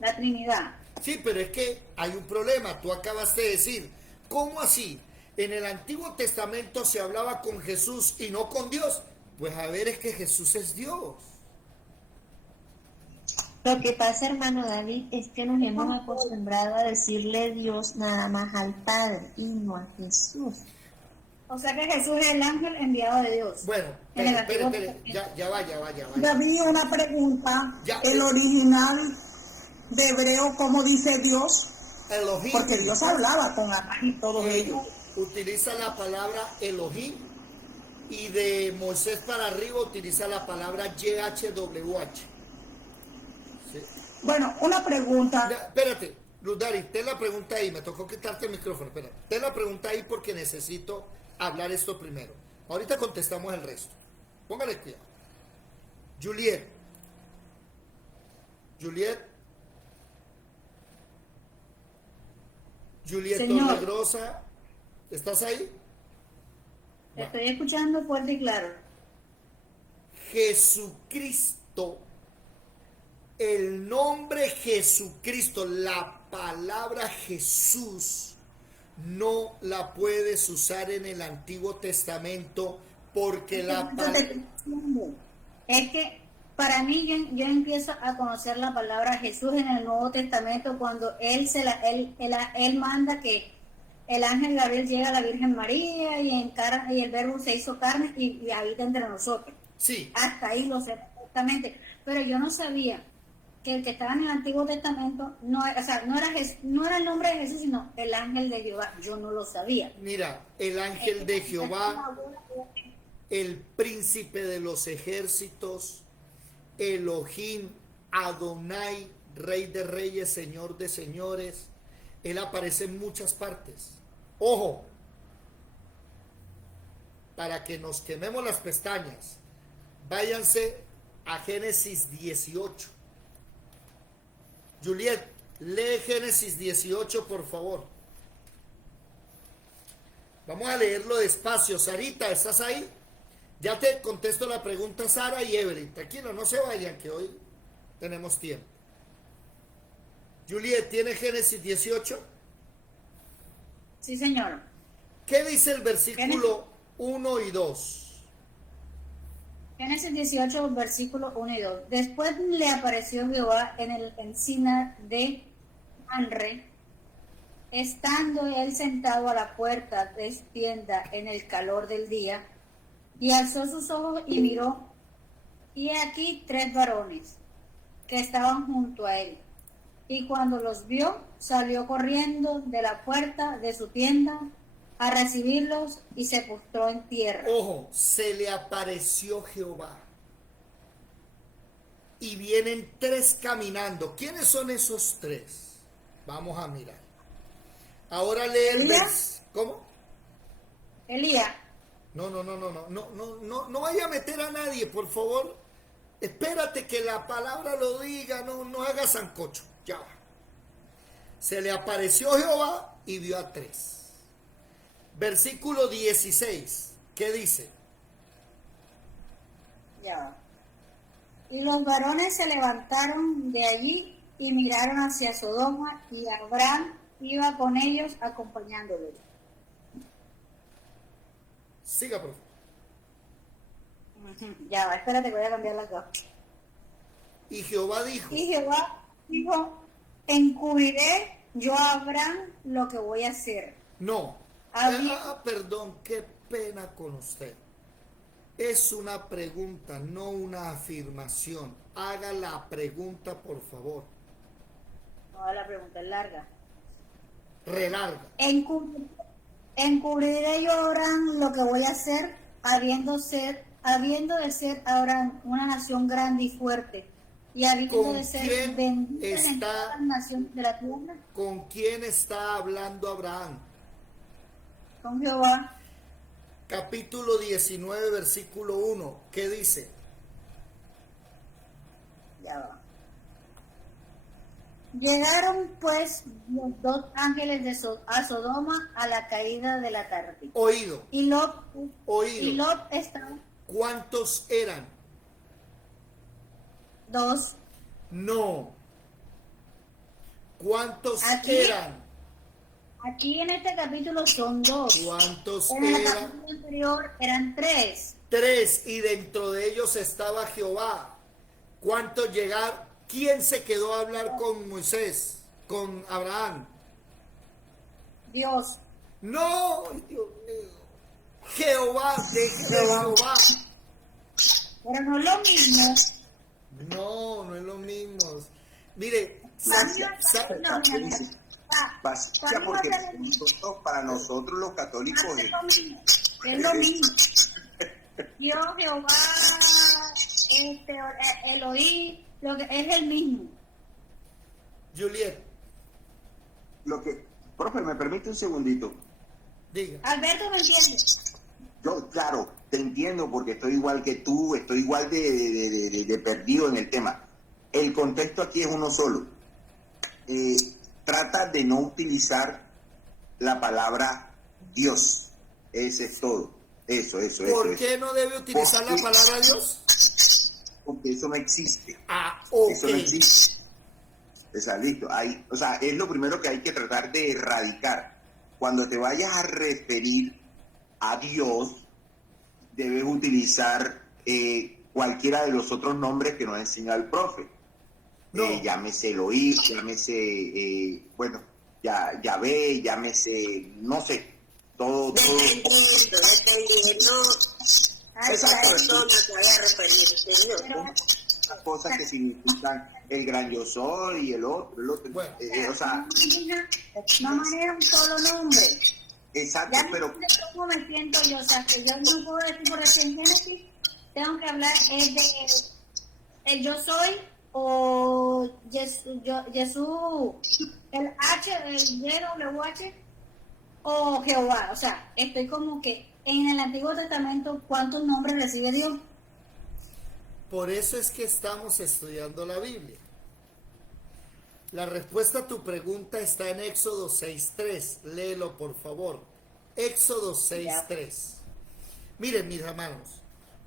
La Trinidad. Sí, pero es que hay un problema. Tú acabaste de decir, ¿cómo así? En el Antiguo Testamento se hablaba con Jesús y no con Dios. Pues a ver, es que Jesús es Dios. Lo que pasa, hermano David, es que nos hemos acostumbrado a decirle Dios nada más al Padre y no a Jesús. O sea que Jesús es el ángel enviado de Dios. Bueno, En el espere, Antiguo ya va. David, una pregunta. Ya. El original de hebreo, ¿cómo dice Dios? Elohim Porque Dios hablaba con Adán y todos ellos. utiliza la palabra Elohim y de Moisés para arriba utiliza la palabra YHWH. Sí. Bueno, una pregunta. Espérate, Ludari, ten la pregunta ahí, me tocó quitarte el micrófono, espera. Ten la pregunta ahí porque necesito hablar esto primero. Ahorita contestamos el resto. Póngale cuidado. Juliet, Señor. Torregrosa, ¿estás ahí? Te estoy escuchando fuerte y claro. Jesucristo, el nombre Jesucristo, la palabra Jesús, no la puedes usar en el Antiguo Testamento porque la palabra... Es que para mí yo empiezo a conocer la palabra Jesús en el Nuevo Testamento cuando él manda que el ángel Gabriel llega a la Virgen María y el Verbo se hizo carne y habita entre nosotros. Sí, Hasta ahí lo sé perfectamente. Pero yo no sabía que el que estaba en el Antiguo Testamento no era el nombre de Jesús, sino el ángel de Jehová. Yo no lo sabía. mira, el ángel de Jehová, el príncipe de los ejércitos, Elohim, Adonai, Rey de reyes, Señor de señores, él aparece en muchas partes. Ojo, para que nos quememos las pestañas, váyanse a Génesis 18. Juliet, lee Génesis 18, por favor. Vamos a leerlo despacio. Sarita, ¿estás ahí? Ya te contesto la pregunta, Sara y Evelyn. Tranquilo, no se vayan, que hoy tenemos tiempo. Juliet, ¿tiene Génesis 18? Sí, señor. ¿Qué dice el versículo 1 y 2? Génesis 18, versículos 1 y 2. Después le apareció Jehová en el encina de Manre, estando él sentado a la puerta de su tienda en el calor del día, y alzó sus ojos y miró, y aquí 3 varones que estaban junto a él. Y cuando los vio, salió corriendo de la puerta de su tienda a recibirlos y se postró en tierra. Ojo, se le apareció Jehová. Y vienen 3 caminando. ¿Quiénes son esos 3? Vamos a mirar. Ahora lee el ¿Elías? ¿Cómo? Elías. No vaya a meter a nadie, por favor. Espérate que la palabra lo diga, no haga sancocho. Ya va. Se le apareció Jehová y vio a 3. Versículo 16, ¿qué dice? Ya. Y los varones se levantaron de allí y miraron hacia Sodoma, y Abraham iba con ellos acompañándolos. Siga, por favor. Ya va, espérate que voy a cambiar las dos. Y Jehová dijo. Y Jehová dijo, encubriré yo a Abraham lo que voy a hacer. No. Perdón, qué pena con usted. Es una pregunta, no una afirmación. Haga la pregunta, por favor. No, la pregunta es larga. Relarga. Encubriré yo a Abraham lo que voy a hacer, habiendo de ser Abraham una nación grande y fuerte, y habiendo ¿Con de ser quién bendita en está- todas las naciones de la tierra. ¿Con quién está hablando Abraham? Con Jehová. Capítulo 19, versículo 1. ¿Qué dice? Ya va. Llegaron pues los 2 ángeles a Sodoma a la caída de la tarde. Oído. Y Lot estaba ¿Cuántos eran? 2. No. ¿Cuántos Aquí- eran? Aquí en este capítulo son 2. ¿Cuántos En el eran? capítulo anterior eran 3. 3, y dentro de ellos estaba Jehová. ¿Cuántos llegaron? ¿Quién se quedó a hablar con Moisés, con Abraham? Dios. No, Dios mío. Jehová, de Jehová. Pero no es lo mismo. No, no es lo mismo. Mire, Paciencia, porque para nosotros los católicos es lo mismo. Dios, Jehová, Elohim, lo que es el mismo. Juliet, profe, ¿me permite un segundito? diga. Alberto, ¿me entiendes? Yo, claro, te entiendo porque estoy igual que tú, estoy igual de perdido en el tema. El contexto aquí es uno solo. Trata de no utilizar la palabra Dios. Ese es todo. Eso. ¿Por qué no debe utilizar la palabra Dios? Porque eso no existe. Ah, ok. Eso no existe. Está listo. O sea, es lo primero que hay que tratar de erradicar. Cuando te vayas a referir a Dios, debes utilizar cualquiera de los otros nombres que nos enseña el profe. No. Llámese Elohim, llámese, Yahvé, llámese, no sé, todo. Dependiendo. Exacto. Persona que vaya a referirse Dios. Las cosas que significan el gran yo soy y el otro. Bueno. O sea, No maneja un solo nombre. exacto, Ya pero no sé cómo me siento yo, o sea, que yo no puedo decir por aquí en Génesis, tengo que hablar es de el yo soy o Jesús, el H, el YWH o Jehová, o sea, estoy como que en el Antiguo Testamento, ¿cuántos nombres recibe Dios? Por eso es que estamos estudiando la Biblia. La respuesta a tu pregunta está en Éxodo 6.3. Léelo, por favor. Éxodo 6.3. Miren, mis hermanos,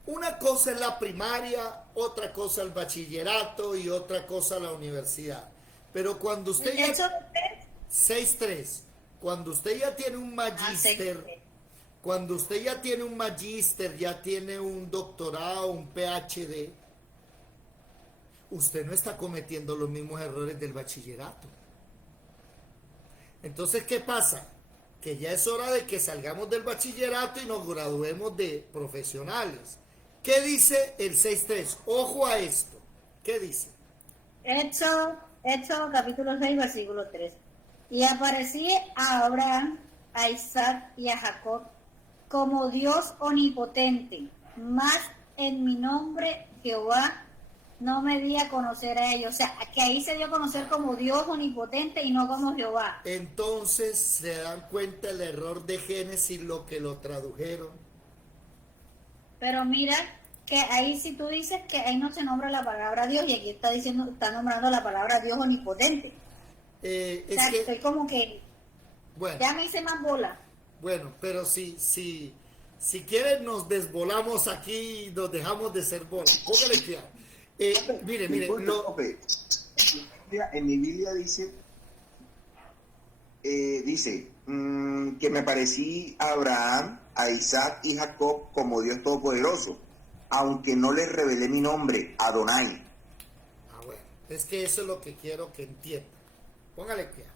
una cosa es la primaria, otra cosa el bachillerato y otra cosa la universidad. Pero cuando usted ya... Éxodo 6.3. Cuando usted ya tiene un magíster, cuando usted ya tiene un magíster, ya tiene un doctorado, un PhD, usted no está cometiendo los mismos errores del bachillerato. Entonces, ¿qué pasa? Que ya es hora de que salgamos del bachillerato y nos graduemos de profesionales. ¿Qué dice el 6.3? Ojo a esto. ¿Qué dice? Éxodo capítulo 6, versículo 3. Y aparecía a Abraham, a Isaac y a Jacob como Dios omnipotente, mas en mi nombre Jehová no me di a conocer a ellos. O sea, que ahí se dio a conocer como Dios omnipotente y no como Jehová. Entonces se dan cuenta el error de Génesis, lo que lo tradujeron. Pero mira que ahí si tú dices que ahí no se nombra la palabra Dios y aquí está nombrando la palabra Dios omnipotente. O sea, estoy como que bueno, ya me hice más bola. Bueno, pero si quieren nos desvolamos aquí y nos dejamos de ser bola. Póngale cuidado. Mire, profe, en mi Biblia dice que me parecí a Abraham, a Isaac y Jacob como Dios Todopoderoso, aunque no les revelé mi nombre, Adonai. Bueno, es que eso es lo que quiero que entiendan. Póngale cuidado.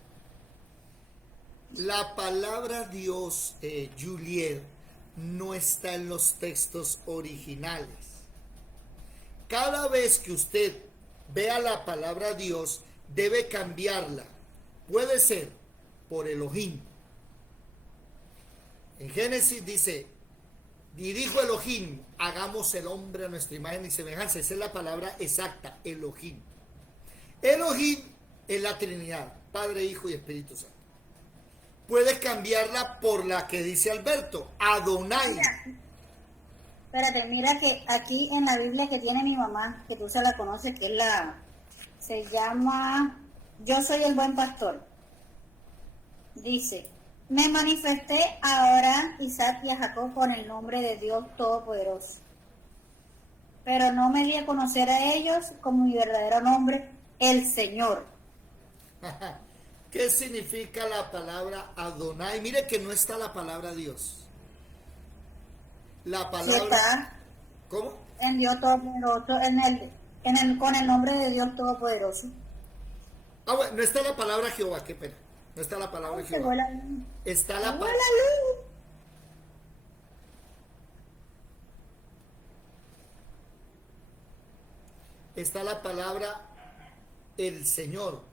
La palabra Dios, Juliet, no está en los textos originales. Cada vez que usted vea la palabra Dios, debe cambiarla. Puede ser por Elohim. En Génesis dice, y dijo Elohim, hagamos el hombre a nuestra imagen y semejanza. Esa es la palabra exacta, Elohim. Elohim es la Trinidad, Padre, Hijo y Espíritu Santo. Puedes cambiarla por la que dice Alberto, Adonai. Espérate, mira que aquí en la Biblia que tiene mi mamá, que tú se la conoces, que es se llama Yo soy el buen pastor. Dice, me manifesté a Abraham, Isaac y a Jacob con el nombre de Dios Todopoderoso. Pero no me di a conocer a ellos como mi verdadero nombre, el Señor. ¿Qué significa la palabra Adonai? Mire que no está la palabra Dios. La palabra... Está ¿Cómo? en Dios Todopoderoso, en el con el nombre de Dios Todopoderoso. Ah, bueno, no está la palabra Jehová, qué pena. No está la palabra Ay, Jehová. llegó la- Está la llegó palabra. la luz. Está la palabra el Señor,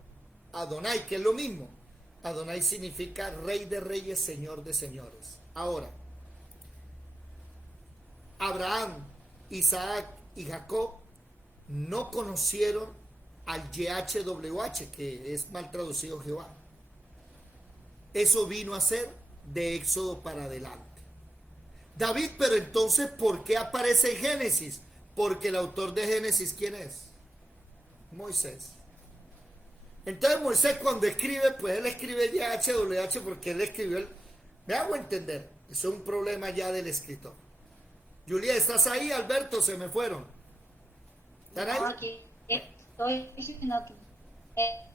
Adonai, que es lo mismo. Adonai significa Rey de Reyes, Señor de Señores. Ahora, Abraham, Isaac y Jacob no conocieron al YHWH, que es mal traducido Jehová. Eso vino a ser de Éxodo para adelante. David, pero entonces, ¿por qué aparece en Génesis? Porque el autor de Génesis, ¿quién es? Moisés. Entonces Moisés cuando escribe, pues él escribe YHWH porque él escribió el... Me hago entender, eso es un problema ya del escritor. Julia, ¿estás ahí? Alberto, se me fueron. ¿Están ahí? No, aquí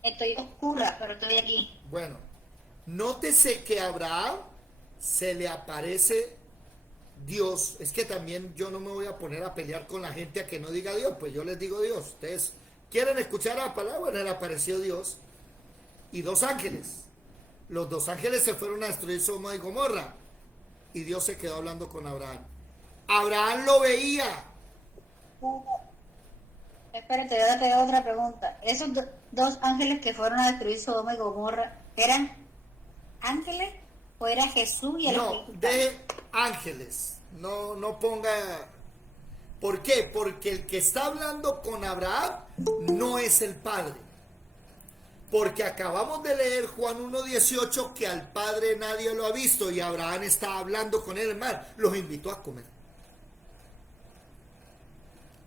estoy oscura, pero estoy aquí. Bueno, nótese que a Abraham se le aparece Dios. Es que también yo no me voy a poner a pelear con la gente a que no diga Dios, pues yo les digo Dios. Ustedes quieren escuchar la palabra, bueno, le apareció Dios y dos ángeles. Los dos ángeles se fueron a destruir Sodoma y Gomorra y Dios se quedó hablando con Abraham. Abraham lo veía. Espérate, yo te hago otra pregunta. ¿Esos dos ángeles que fueron a destruir Sodoma y Gomorra eran ángeles o era Jesús y el No, Espíritu de ángeles. No ponga... ¿Por qué? Porque el que está hablando con Abraham no es el Padre. Porque acabamos de leer Juan 1:18 que al Padre nadie lo ha visto y Abraham está hablando con él en mar. Los invitó a comer.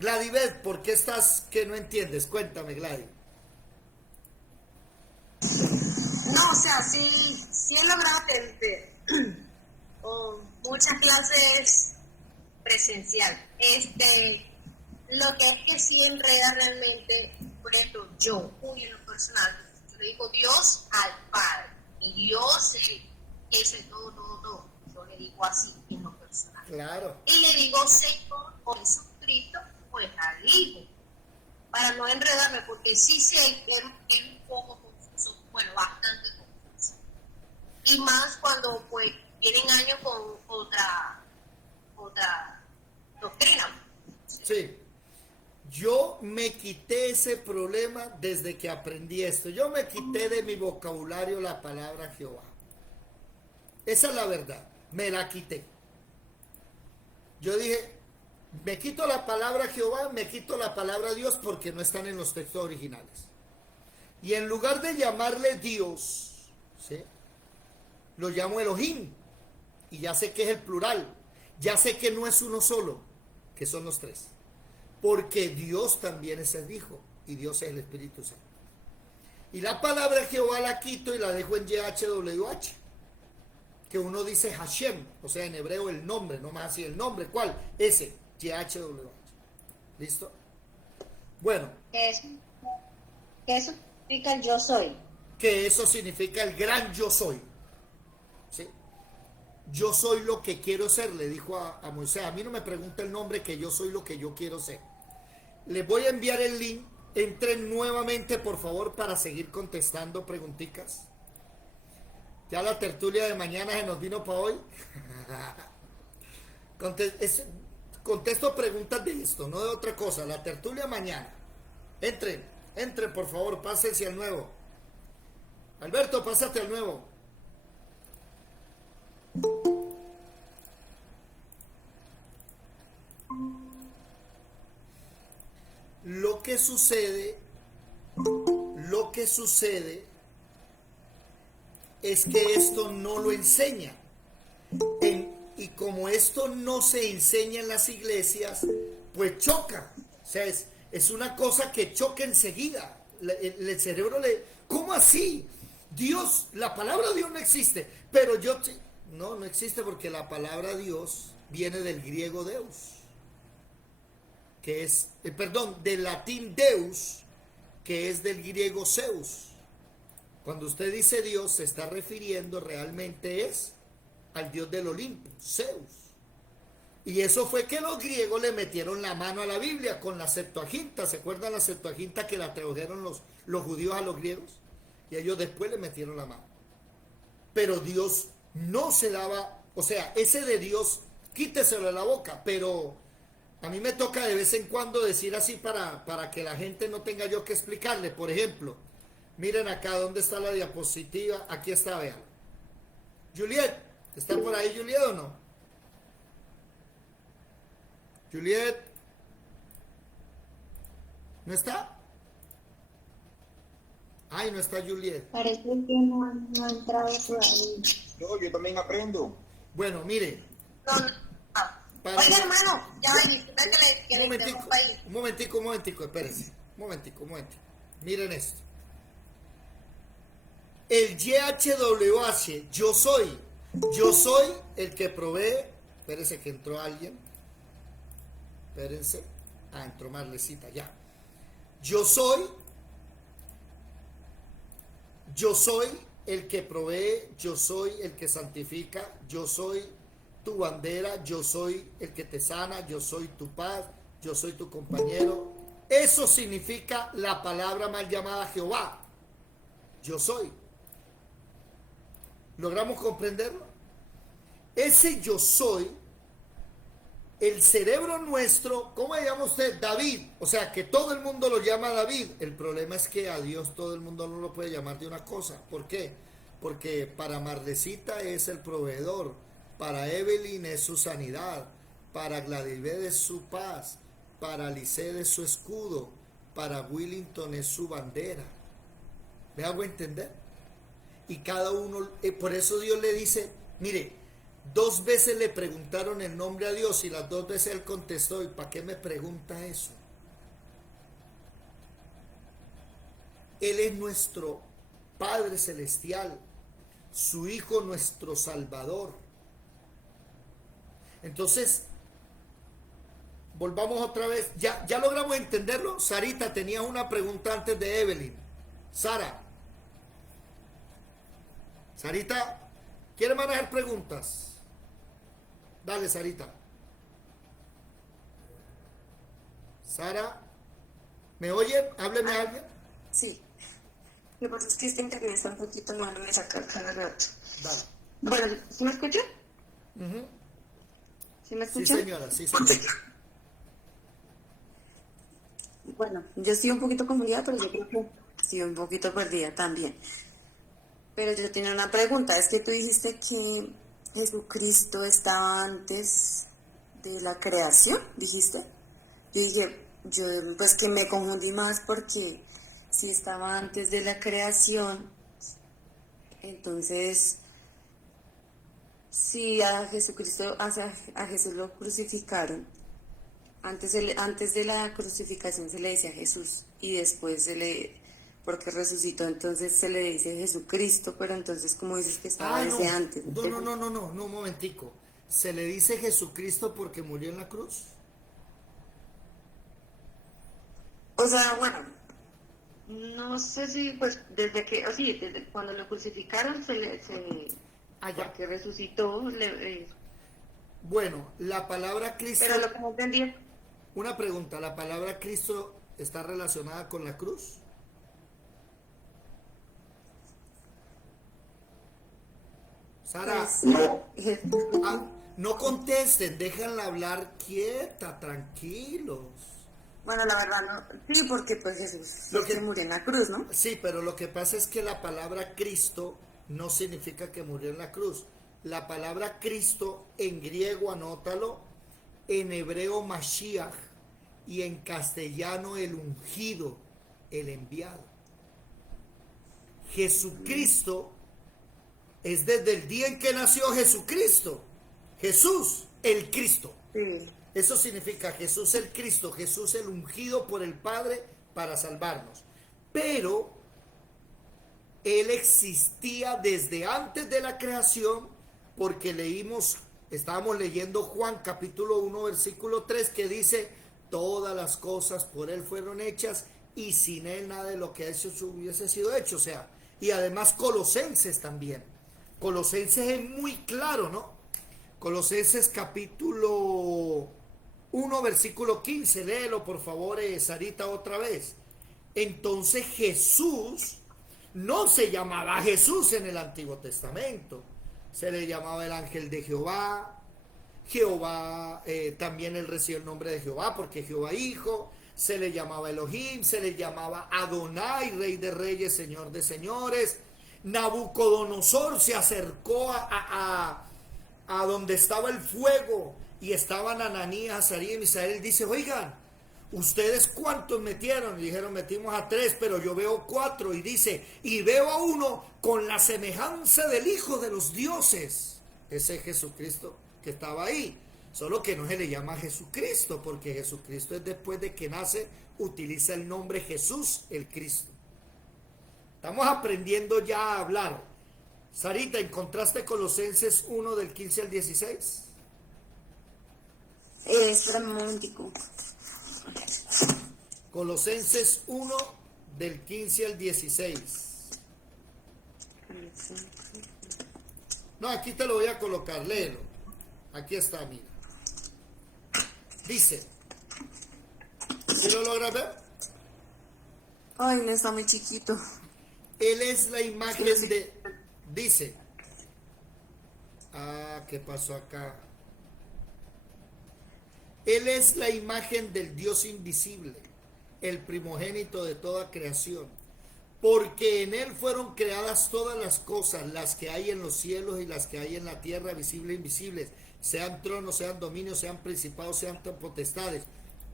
Gladybeth, ¿por qué estás que no entiendes? Cuéntame, Gladys. No, o sea, sí he logrado atender muchas clases presencial. Lo que es que sí enreda realmente, por ejemplo, yo, muy en lo personal, yo le digo Dios al Padre, y Dios es el todo. Yo le digo así en lo personal. Claro. Y le digo Señor o Jesucristo, pues al Hijo, para no enredarme, porque sí sé que es un poco confuso, bueno, bastante confuso. Y más cuando pues vienen años con otra doctrina. Sí. Yo me quité ese problema desde que aprendí esto. Yo me quité de mi vocabulario la palabra Jehová. Esa es la verdad. Me la quité. Yo dije, me quito la palabra Jehová, me quito la palabra Dios porque no están en los textos originales. Y en lugar de llamarle Dios, ¿sí?, lo llamo Elohim. Y ya sé que es el plural. Ya sé que no es uno solo, que son los tres. Porque Dios también es el Hijo y Dios es el Espíritu Santo. Y la palabra Jehová la quito y la dejo en YHWH. Que uno dice Hashem, o sea, en hebreo el nombre, no más así el nombre. ¿Cuál? Ese, YHWH. ¿Listo? Bueno. Que eso significa el yo soy. Que eso significa el gran yo soy. ¿Sí? Yo soy lo que quiero ser, le dijo a Moisés. A mí no me pregunta el nombre, que yo soy lo que yo quiero ser. Les voy a enviar el link. Entren nuevamente, por favor, para seguir contestando preguntitas. Ya la tertulia de mañana se nos vino para hoy. Contesto preguntas de esto, no de otra cosa. La tertulia mañana. Entren, por favor, pásense al nuevo. Alberto, pásate al nuevo. Lo que sucede es que esto no lo enseña. Y como esto no se enseña en las iglesias, pues choca. O sea, es una cosa que choca enseguida. El cerebro le... ¿Cómo así? Dios, la palabra Dios no existe. Pero no existe porque la palabra Dios viene del griego Deus. Que es, del latín Deus, que es del griego Zeus. Cuando usted dice Dios, se está refiriendo realmente al Dios del Olimpo, Zeus. Y eso fue que los griegos le metieron la mano a la Biblia con la Septuaginta. ¿Se acuerdan la Septuaginta que la tradujeron los judíos a los griegos? Y ellos después le metieron la mano. Pero Dios no se daba, o sea, ese de Dios, quíteselo de la boca. Pero a mí me toca de vez en cuando decir así para que la gente no tenga yo que explicarle. Por ejemplo, miren acá, ¿dónde está la diapositiva? Aquí está, vean. Juliet, ¿está por ahí Juliet o no? Juliet, ¿no está? Ay, no está Juliet. Parece que no ha entrado todavía. Yo también aprendo. Bueno, mire. Para- Oiga, hermano, ya, disculpa que le interrumpa ahí. un momentico, espérense. Un momentico. Miren esto. El YHWH, yo soy el que provee. Espérense que entró alguien. Espérense. Entró Marlecita, ya. Yo soy el que provee, yo soy el que santifica, yo soy tu bandera, yo soy el que te sana, yo soy tu paz, yo soy tu compañero. Eso significa la palabra mal llamada Jehová. Yo soy. ¿Logramos comprenderlo? Ese yo soy, el cerebro nuestro, ¿cómo se llama usted? David. O sea, que todo el mundo lo llama David. El problema es que a Dios todo el mundo no lo puede llamar de una cosa. ¿Por qué? Porque para Marlecita es el proveedor, para Evelyn es su sanidad, para Gladibet es su paz, para Lisset es su escudo, para Willington es su bandera. ¿Me hago entender? Y cada uno, por eso Dios le dice, mire, 2 veces le preguntaron el nombre a Dios y las 2 veces él contestó, ¿y para qué me pregunta eso? Él es nuestro Padre Celestial, su Hijo nuestro Salvador. Entonces, volvamos otra vez, ya logramos entenderlo. Sarita, tenía una pregunta antes de Evelyn. Sarita, ¿quiere manejar preguntas? Dale, Sarita. Sara, ¿me oyen? Hábleme a alguien. Sí. Lo que pasa es que este internet está un poquito mal, me saca cada rato. Dale. Bueno, ¿sí me escuchan? Uh-huh. ¿Sí me Sí, escuchan? señora. Bueno, yo estoy un poquito confundida, pero yo creo que estoy un poquito perdida también. Pero yo tenía una pregunta, es que tú dijiste que Jesucristo estaba antes de la creación, dijiste. Yo dije, pues que me confundí más porque si estaba antes de la creación, entonces si a Jesucristo, a Jesús lo crucificaron, antes de la crucificación se le decía Jesús y después porque resucitó, entonces se le dice Jesucristo, pero entonces como dices que estaba desde antes. No, un momentico. ¿Se le dice Jesucristo porque murió en la cruz? O sea, bueno, no sé si pues desde cuando lo crucificaron porque resucitó, Bueno, la palabra Cristo... Pero lo que no entendí... Una pregunta, ¿la palabra Cristo está relacionada con la cruz? Sara, no contesten, déjenla hablar quieta, tranquilos. Bueno, la verdad no, sí, porque pues Jesús que murió en la cruz, ¿no? Sí, pero lo que pasa es que la palabra Cristo no significa que murió en la cruz. La palabra Cristo en griego, anótalo, en hebreo Mashiach y en castellano el ungido, el enviado. Jesucristo es desde el día en que nació Jesucristo. Jesús, el Cristo. Sí. Eso significa Jesús el Cristo, Jesús el ungido por el Padre para salvarnos. Pero Él existía desde antes de la creación, porque estábamos leyendo Juan capítulo 1 versículo 3 que dice, todas las cosas por Él fueron hechas y sin Él nada de lo que ha hecho hubiese sido hecho. O sea, y además Colosenses también. Colosenses es muy claro, ¿no? Colosenses capítulo 1, versículo 15. Léelo, por favor, Sarita, otra vez. Entonces Jesús no se llamaba Jesús en el Antiguo Testamento. Se le llamaba el ángel de Jehová. Jehová, también él recibe el nombre de Jehová porque Jehová hijo. Se le llamaba Elohim, se le llamaba Adonai, rey de reyes, señor de señores. Nabucodonosor se acercó a donde estaba el fuego y estaban Ananías, Azarías y Misael. Dice, oigan, ¿ustedes cuántos metieron? Y dijeron, metimos a 3, pero yo veo 4. Y dice, y veo a uno con la semejanza del Hijo de los dioses. Ese es Jesucristo que estaba ahí. Solo que no se le llama Jesucristo, porque Jesucristo es después de que nace, utiliza el nombre Jesús, el Cristo. Estamos aprendiendo ya a hablar. Sarita, ¿encontraste Colosenses 1 del 15 al 16? Espérame un momentico. Colosenses 1 del 15 al 16. No, aquí te lo voy a colocar, léelo. Aquí está, mira. Dice, ¿sí lo logras ver? Ay, no, está muy chiquito. Él es la imagen de... Dice, ¿qué pasó acá? Él es la imagen del Dios invisible, el primogénito de toda creación, porque en él fueron creadas todas las cosas, las que hay en los cielos y las que hay en la tierra, visibles e invisibles, sean tronos, sean dominios, sean principados, sean potestades.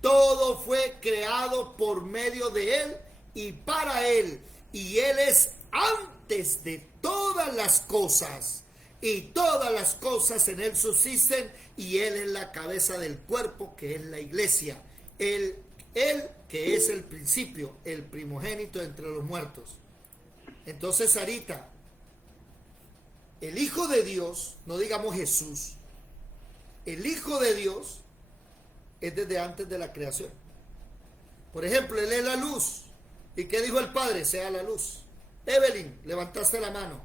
Todo fue creado por medio de él y para él, y él es antes de todas las cosas, y todas las cosas en él subsisten, y él es la cabeza del cuerpo, que es la iglesia. Él que es el principio, el primogénito entre los muertos. Entonces, Sarita, el Hijo de Dios, no digamos Jesús, el Hijo de Dios es desde antes de la creación. Por ejemplo, él es la luz. ¿Y qué dijo el Padre? Sea la luz. Evelyn, levantaste la mano.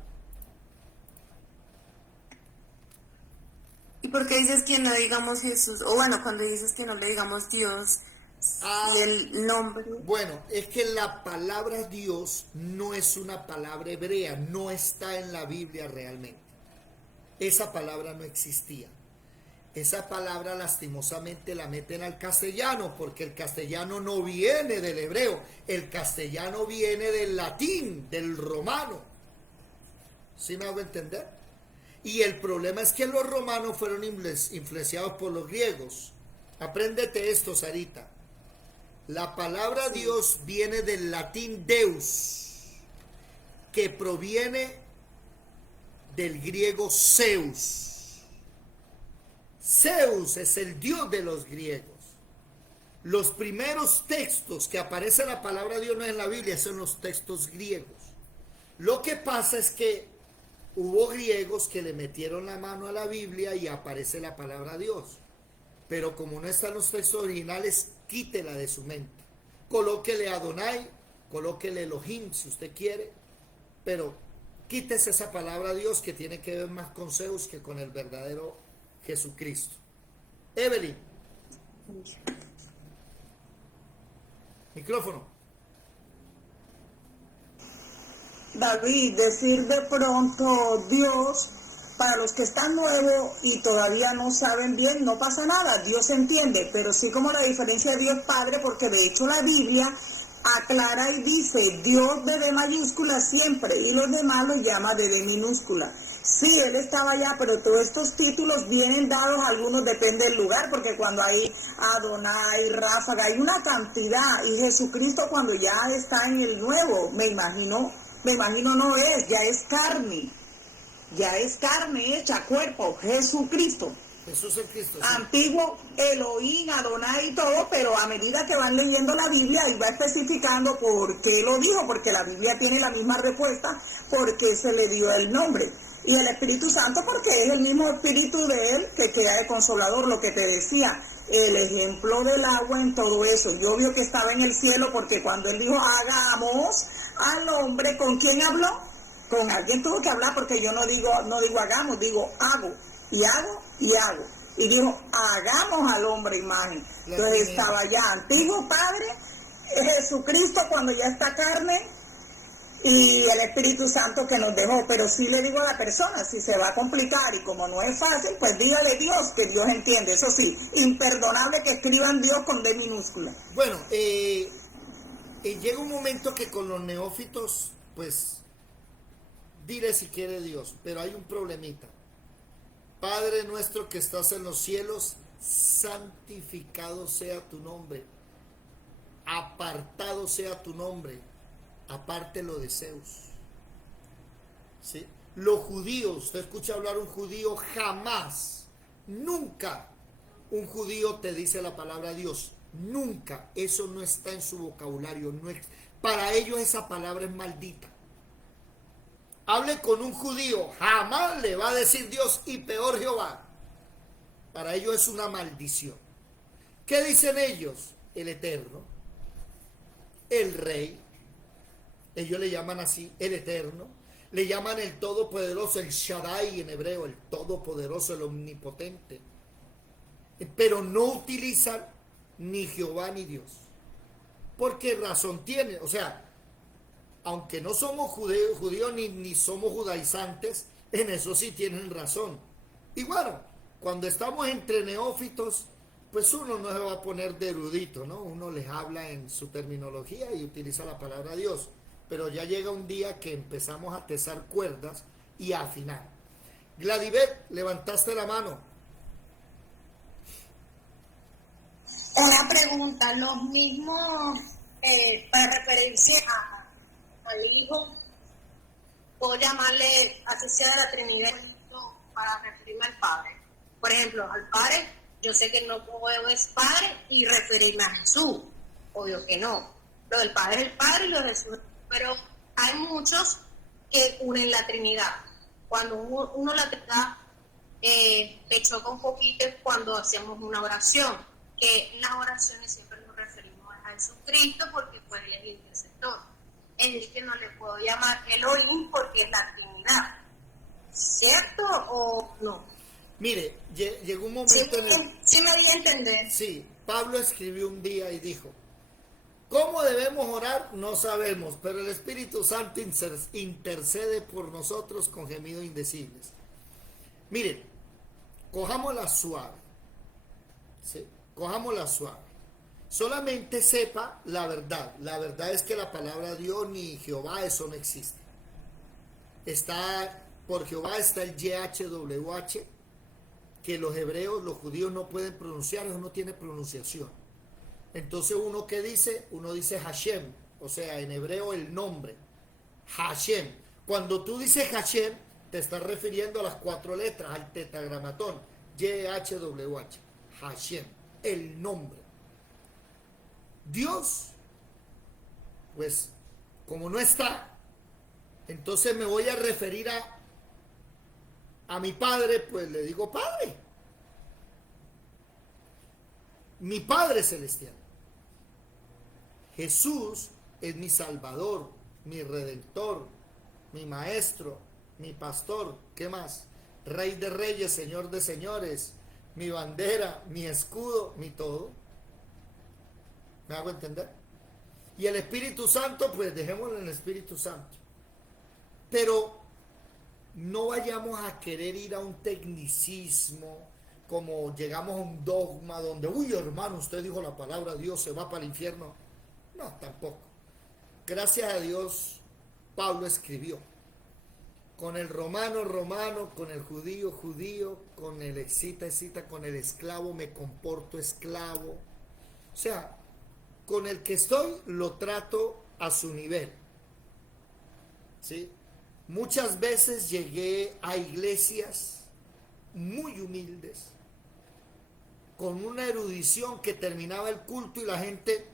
¿Y por qué dices que no digamos Jesús? O bueno, cuando dices que no le digamos Dios, el nombre. Bueno, es que la palabra Dios no es una palabra hebrea, no está en la Biblia realmente. Esa palabra no existía. Esa palabra lastimosamente la meten al castellano, porque el castellano no viene del hebreo, el castellano viene del latín, del romano. ¿Sí me hago entender? Y el problema es que los romanos fueron influenciados por los griegos. Apréndete esto, Sarita. La palabra Dios viene del latín Deus, que proviene del griego Zeus. Zeus es el dios de los griegos. Los primeros textos que aparece la palabra Dios no es en la Biblia, son los textos griegos. Lo que pasa es que hubo griegos que le metieron la mano a la Biblia y aparece la palabra Dios. Pero como no están los textos originales, quítela de su mente. Colóquele Adonai, colóquele Elohim si usted quiere, pero quítese esa palabra Dios que tiene que ver más con Zeus que con el verdadero Jesucristo. Evelyn. Micrófono. David, decir de pronto Dios, para los que están nuevos y todavía no saben bien, no pasa nada, Dios entiende, pero sí como la diferencia de Dios Padre, porque de hecho la Biblia aclara y dice Dios de D mayúscula siempre, y los demás lo llama de D minúscula. Sí, él estaba allá, pero todos estos títulos vienen dados, algunos depende del lugar, porque cuando hay Adonai, Ráfaga, hay una cantidad, y Jesucristo cuando ya está en el nuevo, me imagino no es, ya es carne hecha, cuerpo, Jesucristo. Jesús el Cristo. Sí. Antiguo, Elohim, Adonai y todo, pero a medida que van leyendo la Biblia, y va especificando por qué lo dijo, porque la Biblia tiene la misma respuesta, por qué se le dio el nombre. Y el Espíritu Santo, porque es el mismo Espíritu de él que queda de consolador, lo que te decía, el ejemplo del agua en todo eso. Yo vio que estaba en el cielo, porque cuando él dijo, hagamos al hombre, ¿con quién habló? Con alguien tuvo que hablar, porque yo no digo hagamos, digo hago. y hago y hago. Y dijo, hagamos al hombre imagen. Entonces estaba ya antiguo Padre, Jesucristo cuando ya está carne, y el Espíritu Santo que nos dejó. Pero sí le digo a la persona, si se va a complicar y como no es fácil, pues dígale Dios, que Dios entiende. Eso sí, imperdonable que escriban Dios con D minúscula. Bueno, llega un momento que con los neófitos, pues, dile si quiere Dios, pero hay un problemita. Padre nuestro que estás en los cielos, santificado sea tu nombre, apartado sea tu nombre, aparte lo de Zeus. ¿Sí? Los judíos, usted escucha hablar un judío, jamás, nunca un judío te dice la palabra Dios, nunca, eso no está en su vocabulario, no es, para ellos esa palabra es maldita. Hable con un judío, jamás le va a decir Dios, y peor Jehová. Para ellos es una maldición. ¿Qué dicen ellos? El Eterno, el Rey, ellos le llaman así, el Eterno, le llaman el Todopoderoso, el Shaddai en hebreo, el Todopoderoso, el Omnipotente. Pero no utilizan ni Jehová ni Dios. ¿Por qué razón tiene? O sea, aunque no somos judíos ni somos judaizantes, en eso sí tienen razón. Y bueno, cuando estamos entre neófitos, pues uno no se va a poner de erudito, ¿no? Uno les habla en su terminología y utiliza la palabra Dios. Pero ya llega un día que empezamos a tesar cuerdas y a afinar. Gladibet, levantaste la mano. Una pregunta, los mismos, para referirse al Hijo, puedo llamarle así sea de la Trinidad para referirme al Padre. Por ejemplo, al Padre, yo sé que no puedo es Padre y referirme a Jesús, obvio que no. Lo del Padre es el Padre y lo de Jesús, pero hay muchos que unen la Trinidad. Cuando uno la Trinidad, me choca un poquito cuando hacemos una oración, que en las oraciones siempre nos referimos a Jesucristo porque pues Él es el intercesor. Es que no le puedo llamar Elohim porque es la Trinidad, ¿cierto o no? Mire, llegó un momento en el... Sí me voy a entender. Sí, Pablo escribió un día y dijo, ¿cómo debemos orar? No sabemos, pero el Espíritu Santo intercede por nosotros con gemidos indecibles. Miren, cojámosla suave, ¿sí? Cojámosla suave. Solamente sepa la verdad. La verdad es que la palabra Dios ni Jehová, eso no existe. Por Jehová está el YHWH, que los hebreos, los judíos no pueden pronunciar, eso no tiene pronunciación. Entonces uno que dice, uno dice Hashem, o sea, en hebreo el nombre, Hashem. Cuando tú dices Hashem, te estás refiriendo a las 4 letras, al tetragramatón, YHWH, Hashem, el nombre. Dios, pues, como no está, entonces me voy a referir a mi Padre, pues le digo Padre. Mi Padre Celestial. Jesús es mi Salvador, mi Redentor, mi Maestro, mi Pastor. ¿Qué más? Rey de Reyes, Señor de Señores, mi bandera, mi escudo, mi todo. ¿Me hago entender? Y el Espíritu Santo, pues dejémoslo en el Espíritu Santo. Pero no vayamos a querer ir a un tecnicismo, como llegamos a un dogma donde, uy hermano, usted dijo la palabra Dios, se va para el infierno. No, tampoco. Gracias a Dios, Pablo escribió. Con el romano, romano, con el judío, judío, con el excita, con el esclavo, me comporto esclavo. O sea, con el que estoy, lo trato a su nivel. ¿Sí? Muchas veces llegué a iglesias muy humildes, con una erudición que terminaba el culto y la gente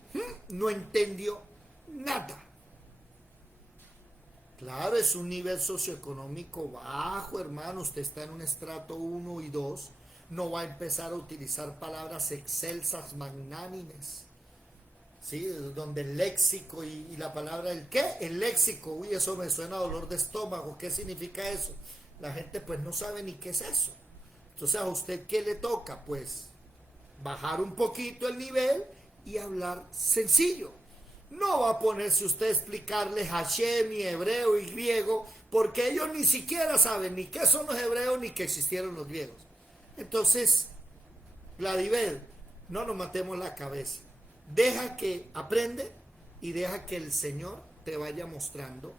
no entendió nada. Claro, es un nivel socioeconómico bajo, hermano. Usted está en un estrato 1 y 2. No va a empezar a utilizar palabras excelsas, magnánimes. ¿Sí? Donde el léxico y la palabra, ¿el qué? El léxico, uy, eso me suena a dolor de estómago. ¿Qué significa eso? La gente pues no sabe ni qué es eso. Entonces, ¿a usted qué le toca? Pues bajar un poquito el nivel y hablar sencillo. No va a ponerse usted a explicarle Hashem y hebreo y griego, porque ellos ni siquiera saben ni qué son los hebreos ni que existieron los griegos. Entonces, Vladimir, no nos matemos la cabeza. Deja que aprende y deja que el Señor te vaya mostrando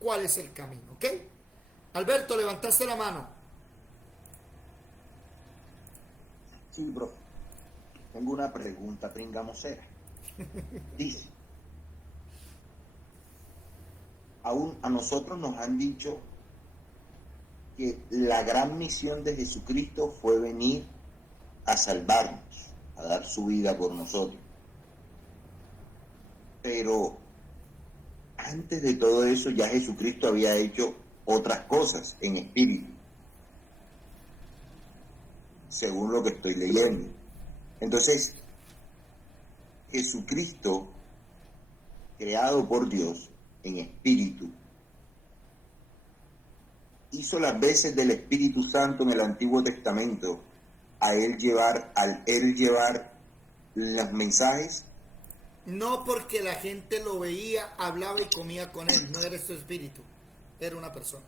cuál es el camino, ¿ok? Alberto, levantaste la mano. Sí, bro. Tengo una pregunta pringamosera. Dice, aún a nosotros nos han dicho que la gran misión de Jesucristo fue venir a salvarnos, a dar su vida por nosotros. Pero antes de todo eso ya Jesucristo había hecho otras cosas en espíritu, según lo que estoy leyendo. Entonces, Jesucristo, creado por Dios en espíritu, hizo las veces del Espíritu Santo en el Antiguo Testamento al él llevar los mensajes. No, porque la gente lo veía, hablaba y comía con él. No era su espíritu, era una persona.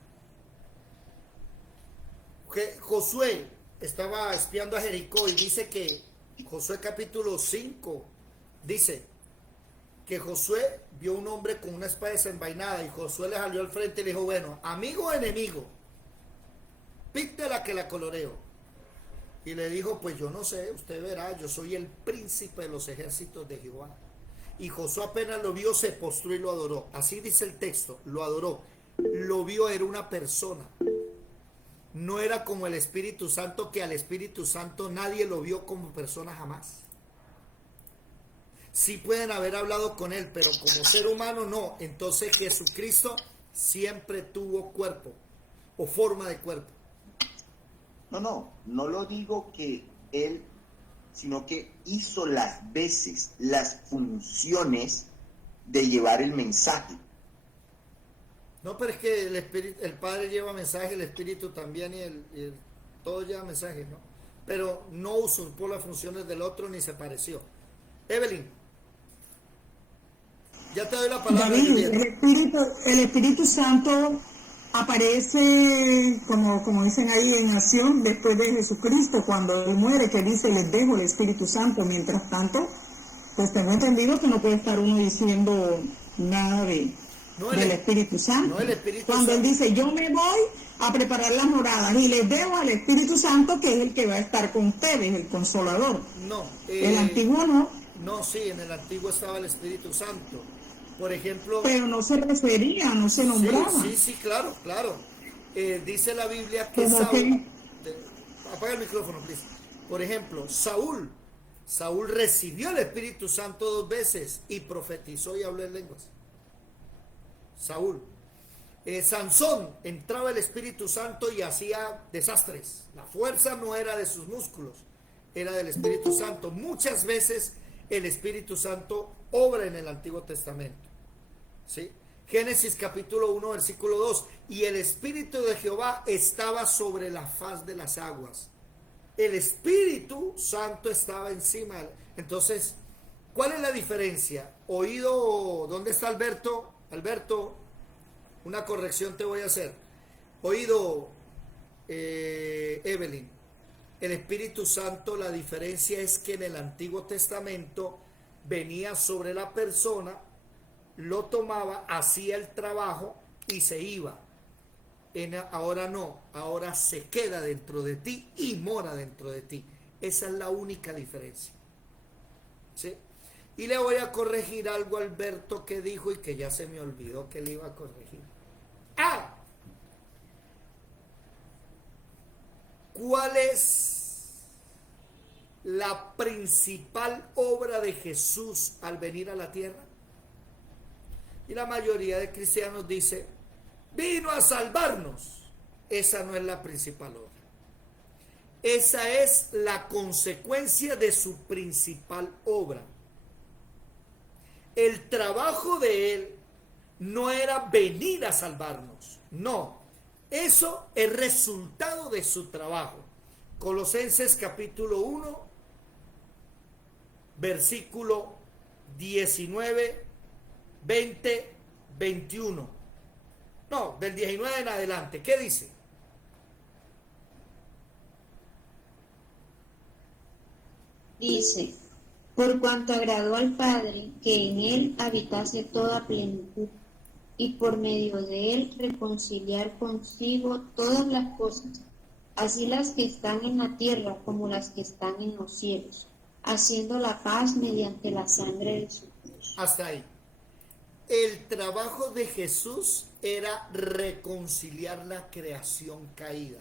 Josué estaba espiando a Jericó y dice que Josué capítulo 5 dice que Josué vio un hombre con una espada desenvainada y Josué le salió al frente y le dijo, bueno, amigo o enemigo, píntela que la coloreo. Y le dijo, pues yo no sé, usted verá, yo soy el príncipe de los ejércitos de Jehová. Y Josué apenas lo vio, se postró y lo adoró. Así dice el texto, lo adoró. Lo vio, era una persona. No era como el Espíritu Santo, que al Espíritu Santo nadie lo vio como persona jamás. Sí pueden haber hablado con él, pero como ser humano no. Entonces Jesucristo siempre tuvo cuerpo o forma de cuerpo. No lo digo que él, sino que hizo las veces, las funciones de llevar el mensaje. No, pero es que el Padre lleva mensaje, el Espíritu también y todo lleva mensaje, ¿no? Pero no usurpó las funciones del otro ni se pareció. Evelyn, ya te doy la palabra. David, el Espíritu Santo aparece, como dicen ahí, en acción después de Jesucristo, cuando Él muere, que dice, les dejo el Espíritu Santo. Mientras tanto, pues tengo entendido que no puede estar uno diciendo nada del Espíritu Santo. Cuando Él dice, yo me voy a preparar las moradas y les dejo al Espíritu Santo, que es el que va a estar con ustedes, el Consolador. No. El antiguo no. No, sí, en el antiguo estaba el Espíritu Santo. Por ejemplo... Pero no se refería, no se nombraba. Sí, claro. Dice la Biblia que Saúl... Apaga el micrófono, please. Por ejemplo, Saúl recibió el Espíritu Santo 2 veces y profetizó y habló en lenguas. Saúl. Sansón, entraba el Espíritu Santo y hacía desastres. La fuerza no era de sus músculos, era del Espíritu Santo. Muchas veces el Espíritu Santo obra en el Antiguo Testamento. ¿Sí? Génesis capítulo 1 versículo 2, y el Espíritu de Jehová estaba sobre la faz de las aguas. El Espíritu Santo estaba encima. Entonces, ¿cuál es la diferencia? Oído, ¿dónde está Alberto? Alberto, una corrección te voy a hacer. Oído, Evelyn, el Espíritu Santo, la diferencia es que en el Antiguo Testamento venía sobre la persona, lo tomaba, hacía el trabajo y se iba. Ahora no, ahora se queda dentro de ti y mora dentro de ti. Esa es la única diferencia. ¿Sí? Y le voy a corregir algo a Alberto que dijo y que ya se me olvidó que le iba a corregir. ¿Cuál es la principal obra de Jesús al venir a la tierra? Y la mayoría de cristianos dice, vino a salvarnos. Esa no es la principal obra. Esa es la consecuencia de su principal obra. El trabajo de él no era venir a salvarnos, no. Eso es resultado de su trabajo. Colosenses capítulo 1, versículo 19, 20, 21. No, del 19 en adelante. ¿Qué dice? Dice, por cuanto agradó al Padre que en él habitase toda plenitud, y por medio de él reconciliar consigo todas las cosas, así las que están en la tierra como las que están en los cielos, haciendo la paz mediante la sangre de su cruz. Hasta ahí. El trabajo de Jesús era reconciliar la creación caída,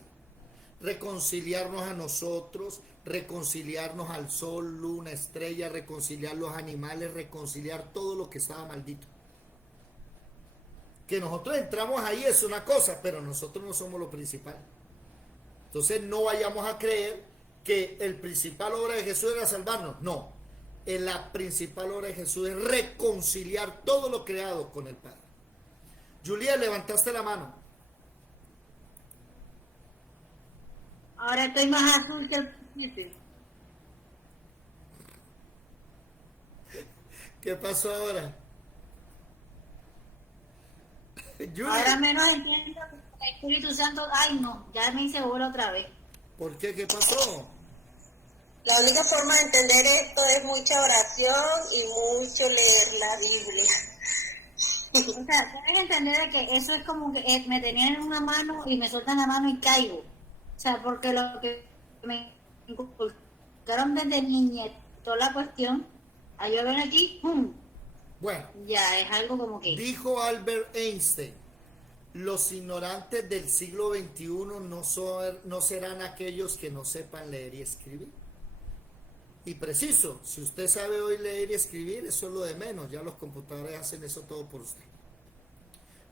reconciliarnos a nosotros, reconciliarnos al sol, luna, estrella, reconciliar los animales, reconciliar todo lo que estaba maldito. Que nosotros entramos ahí es una cosa, pero nosotros no somos lo principal. Entonces no vayamos a creer que el principal obra de Jesús era salvarnos. No, la principal obra de Jesús es reconciliar todo lo creado con el Padre. Julia, levantaste la mano. Ahora estoy más azul que el principio. ¿Qué pasó ahora? Julia. Ahora menos entiendo el Espíritu Santo. Ay, no, ya me hice bola otra vez. ¿Por qué? ¿Qué pasó? La única forma de entender esto es mucha oración y mucho leer la Biblia. O sea, debes entender que eso es como que me tenían en una mano y me sueltan la mano y caigo. O sea, porque lo que me inculcaron desde niña, toda la cuestión, a yo ven aquí, ¡pum! Bueno, Ya es algo como que... dijo Albert Einstein, los ignorantes del siglo XXI no serán aquellos que no sepan leer y escribir. Y preciso, si usted sabe hoy leer y escribir, eso es lo de menos, ya los computadores hacen eso todo por usted.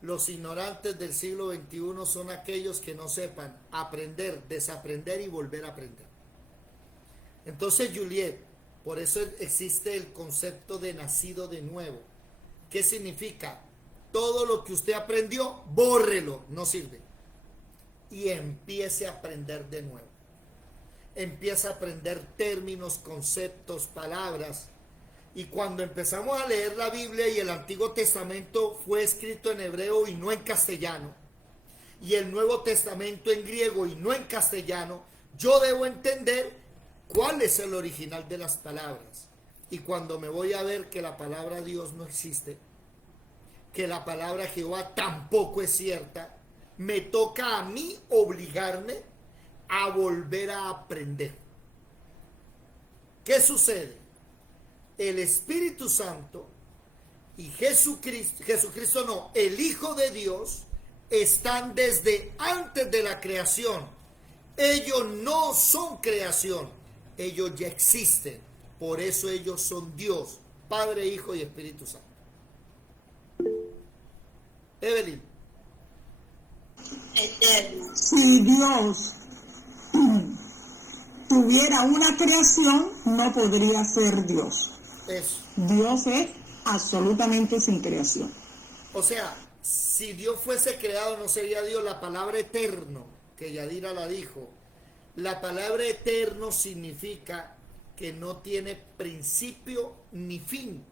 Los ignorantes del siglo XXI son aquellos que no sepan aprender, desaprender y volver a aprender. Entonces, Juliet, por eso existe el concepto de nacido de nuevo. ¿Qué significa? Todo lo que usted aprendió, bórrelo, no sirve. Y empiece a aprender de nuevo. Empieza a aprender términos, conceptos, palabras. Y cuando empezamos a leer la Biblia y el Antiguo Testamento fue escrito en hebreo y no en castellano, y el Nuevo Testamento en griego y no en castellano, yo debo entender cuál es el original de las palabras. Y cuando me voy a ver que la palabra Dios no existe, que la palabra Jehová tampoco es cierta, me toca a mí obligarme a volver a aprender. ¿Qué sucede? El Espíritu Santo y Jesucristo no, el Hijo de Dios, están desde antes de la creación. Ellos no son creación, ellos ya existen. Por eso ellos son Dios, Padre, Hijo y Espíritu Santo. Evelyn. Eterno. Si Dios tuviera una creación, no podría ser Dios. Eso. Dios es absolutamente sin creación. O sea, si Dios fuese creado no sería Dios. La palabra eterno, que Yadira la dijo, la palabra eterno significa que no tiene principio ni fin.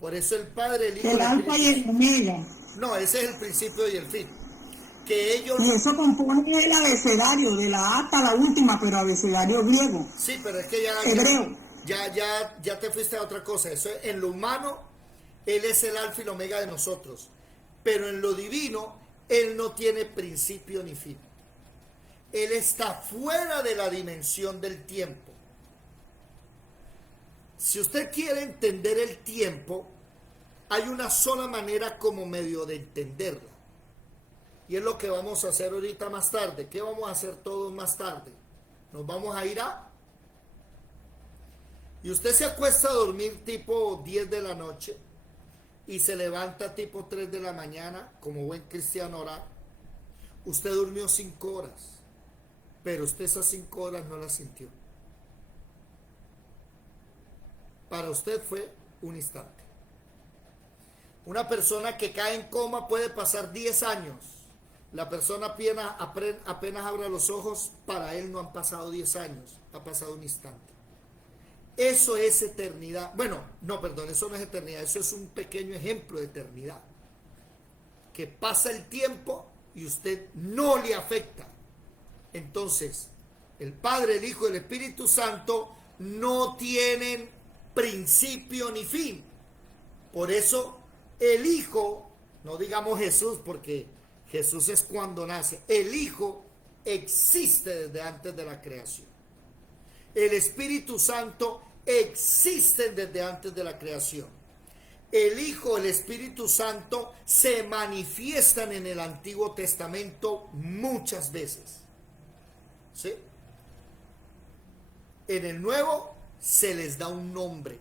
Por eso el Padre, el Hijo, El alfa y el omega. No, ese es el principio y el fin. Que ellos... Y eso compone el abecedario, de la A hasta la última, pero abecedario griego. Sí, pero es que Hebreo. ya te fuiste a otra cosa. Eso en lo humano, Él es el alfa y el omega de nosotros. Pero en lo divino, Él no tiene principio ni fin. Él está fuera de la dimensión del tiempo. Si usted quiere entender el tiempo, hay una sola manera como medio de entenderla. Y es lo que vamos a hacer ahorita más tarde. ¿Qué vamos a hacer todos más tarde? Nos vamos a ir a... Y usted se acuesta a dormir tipo 10 de la noche y se levanta tipo 3 de la mañana, como buen cristiano orar. Usted durmió 5 horas, pero usted esas 5 horas no las sintió. Para usted fue un instante. Una persona que cae en coma puede pasar 10 años La persona apenas abre los ojos, para él no han pasado 10 años, ha pasado un instante. Eso es eternidad. Bueno, no, perdón, eso no es eternidad, eso es un pequeño ejemplo de eternidad. Que pasa el tiempo y usted no le afecta. Entonces, el Padre, el Hijo y el Espíritu Santo no tienen principio ni fin. Por eso, el Hijo, no digamos Jesús, porque Jesús es cuando nace. El Hijo existe desde antes de la creación. El Espíritu Santo existe desde antes de la creación. El Hijo, el Espíritu Santo se manifiestan en el Antiguo Testamento muchas veces. ¿Sí? En el Nuevo se les da un nombre,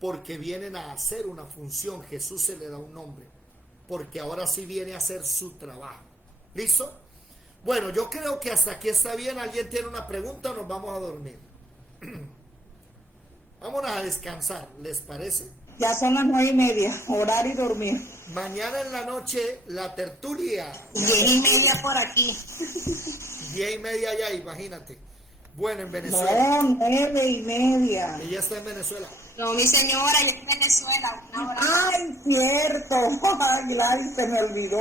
porque vienen a hacer una función. Jesús se le da un nombre, porque ahora sí viene a hacer su trabajo. ¿Listo? Bueno, yo creo que hasta aquí está bien. ¿Alguien tiene una pregunta o nos vamos a dormir? Vámonos a descansar, ¿les parece? Ya son las 9:30, orar y dormir. Mañana en la noche, la tertulia. 10:30 por aquí. 10:30 allá, imagínate. Bueno, en Venezuela. No, 9:30. Ella está en Venezuela. No, mi señora, yo en Venezuela. Ay, cierto. Ay, se me olvidó.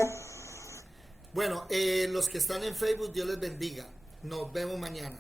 Bueno, los que están en Facebook, Dios les bendiga. Nos vemos mañana.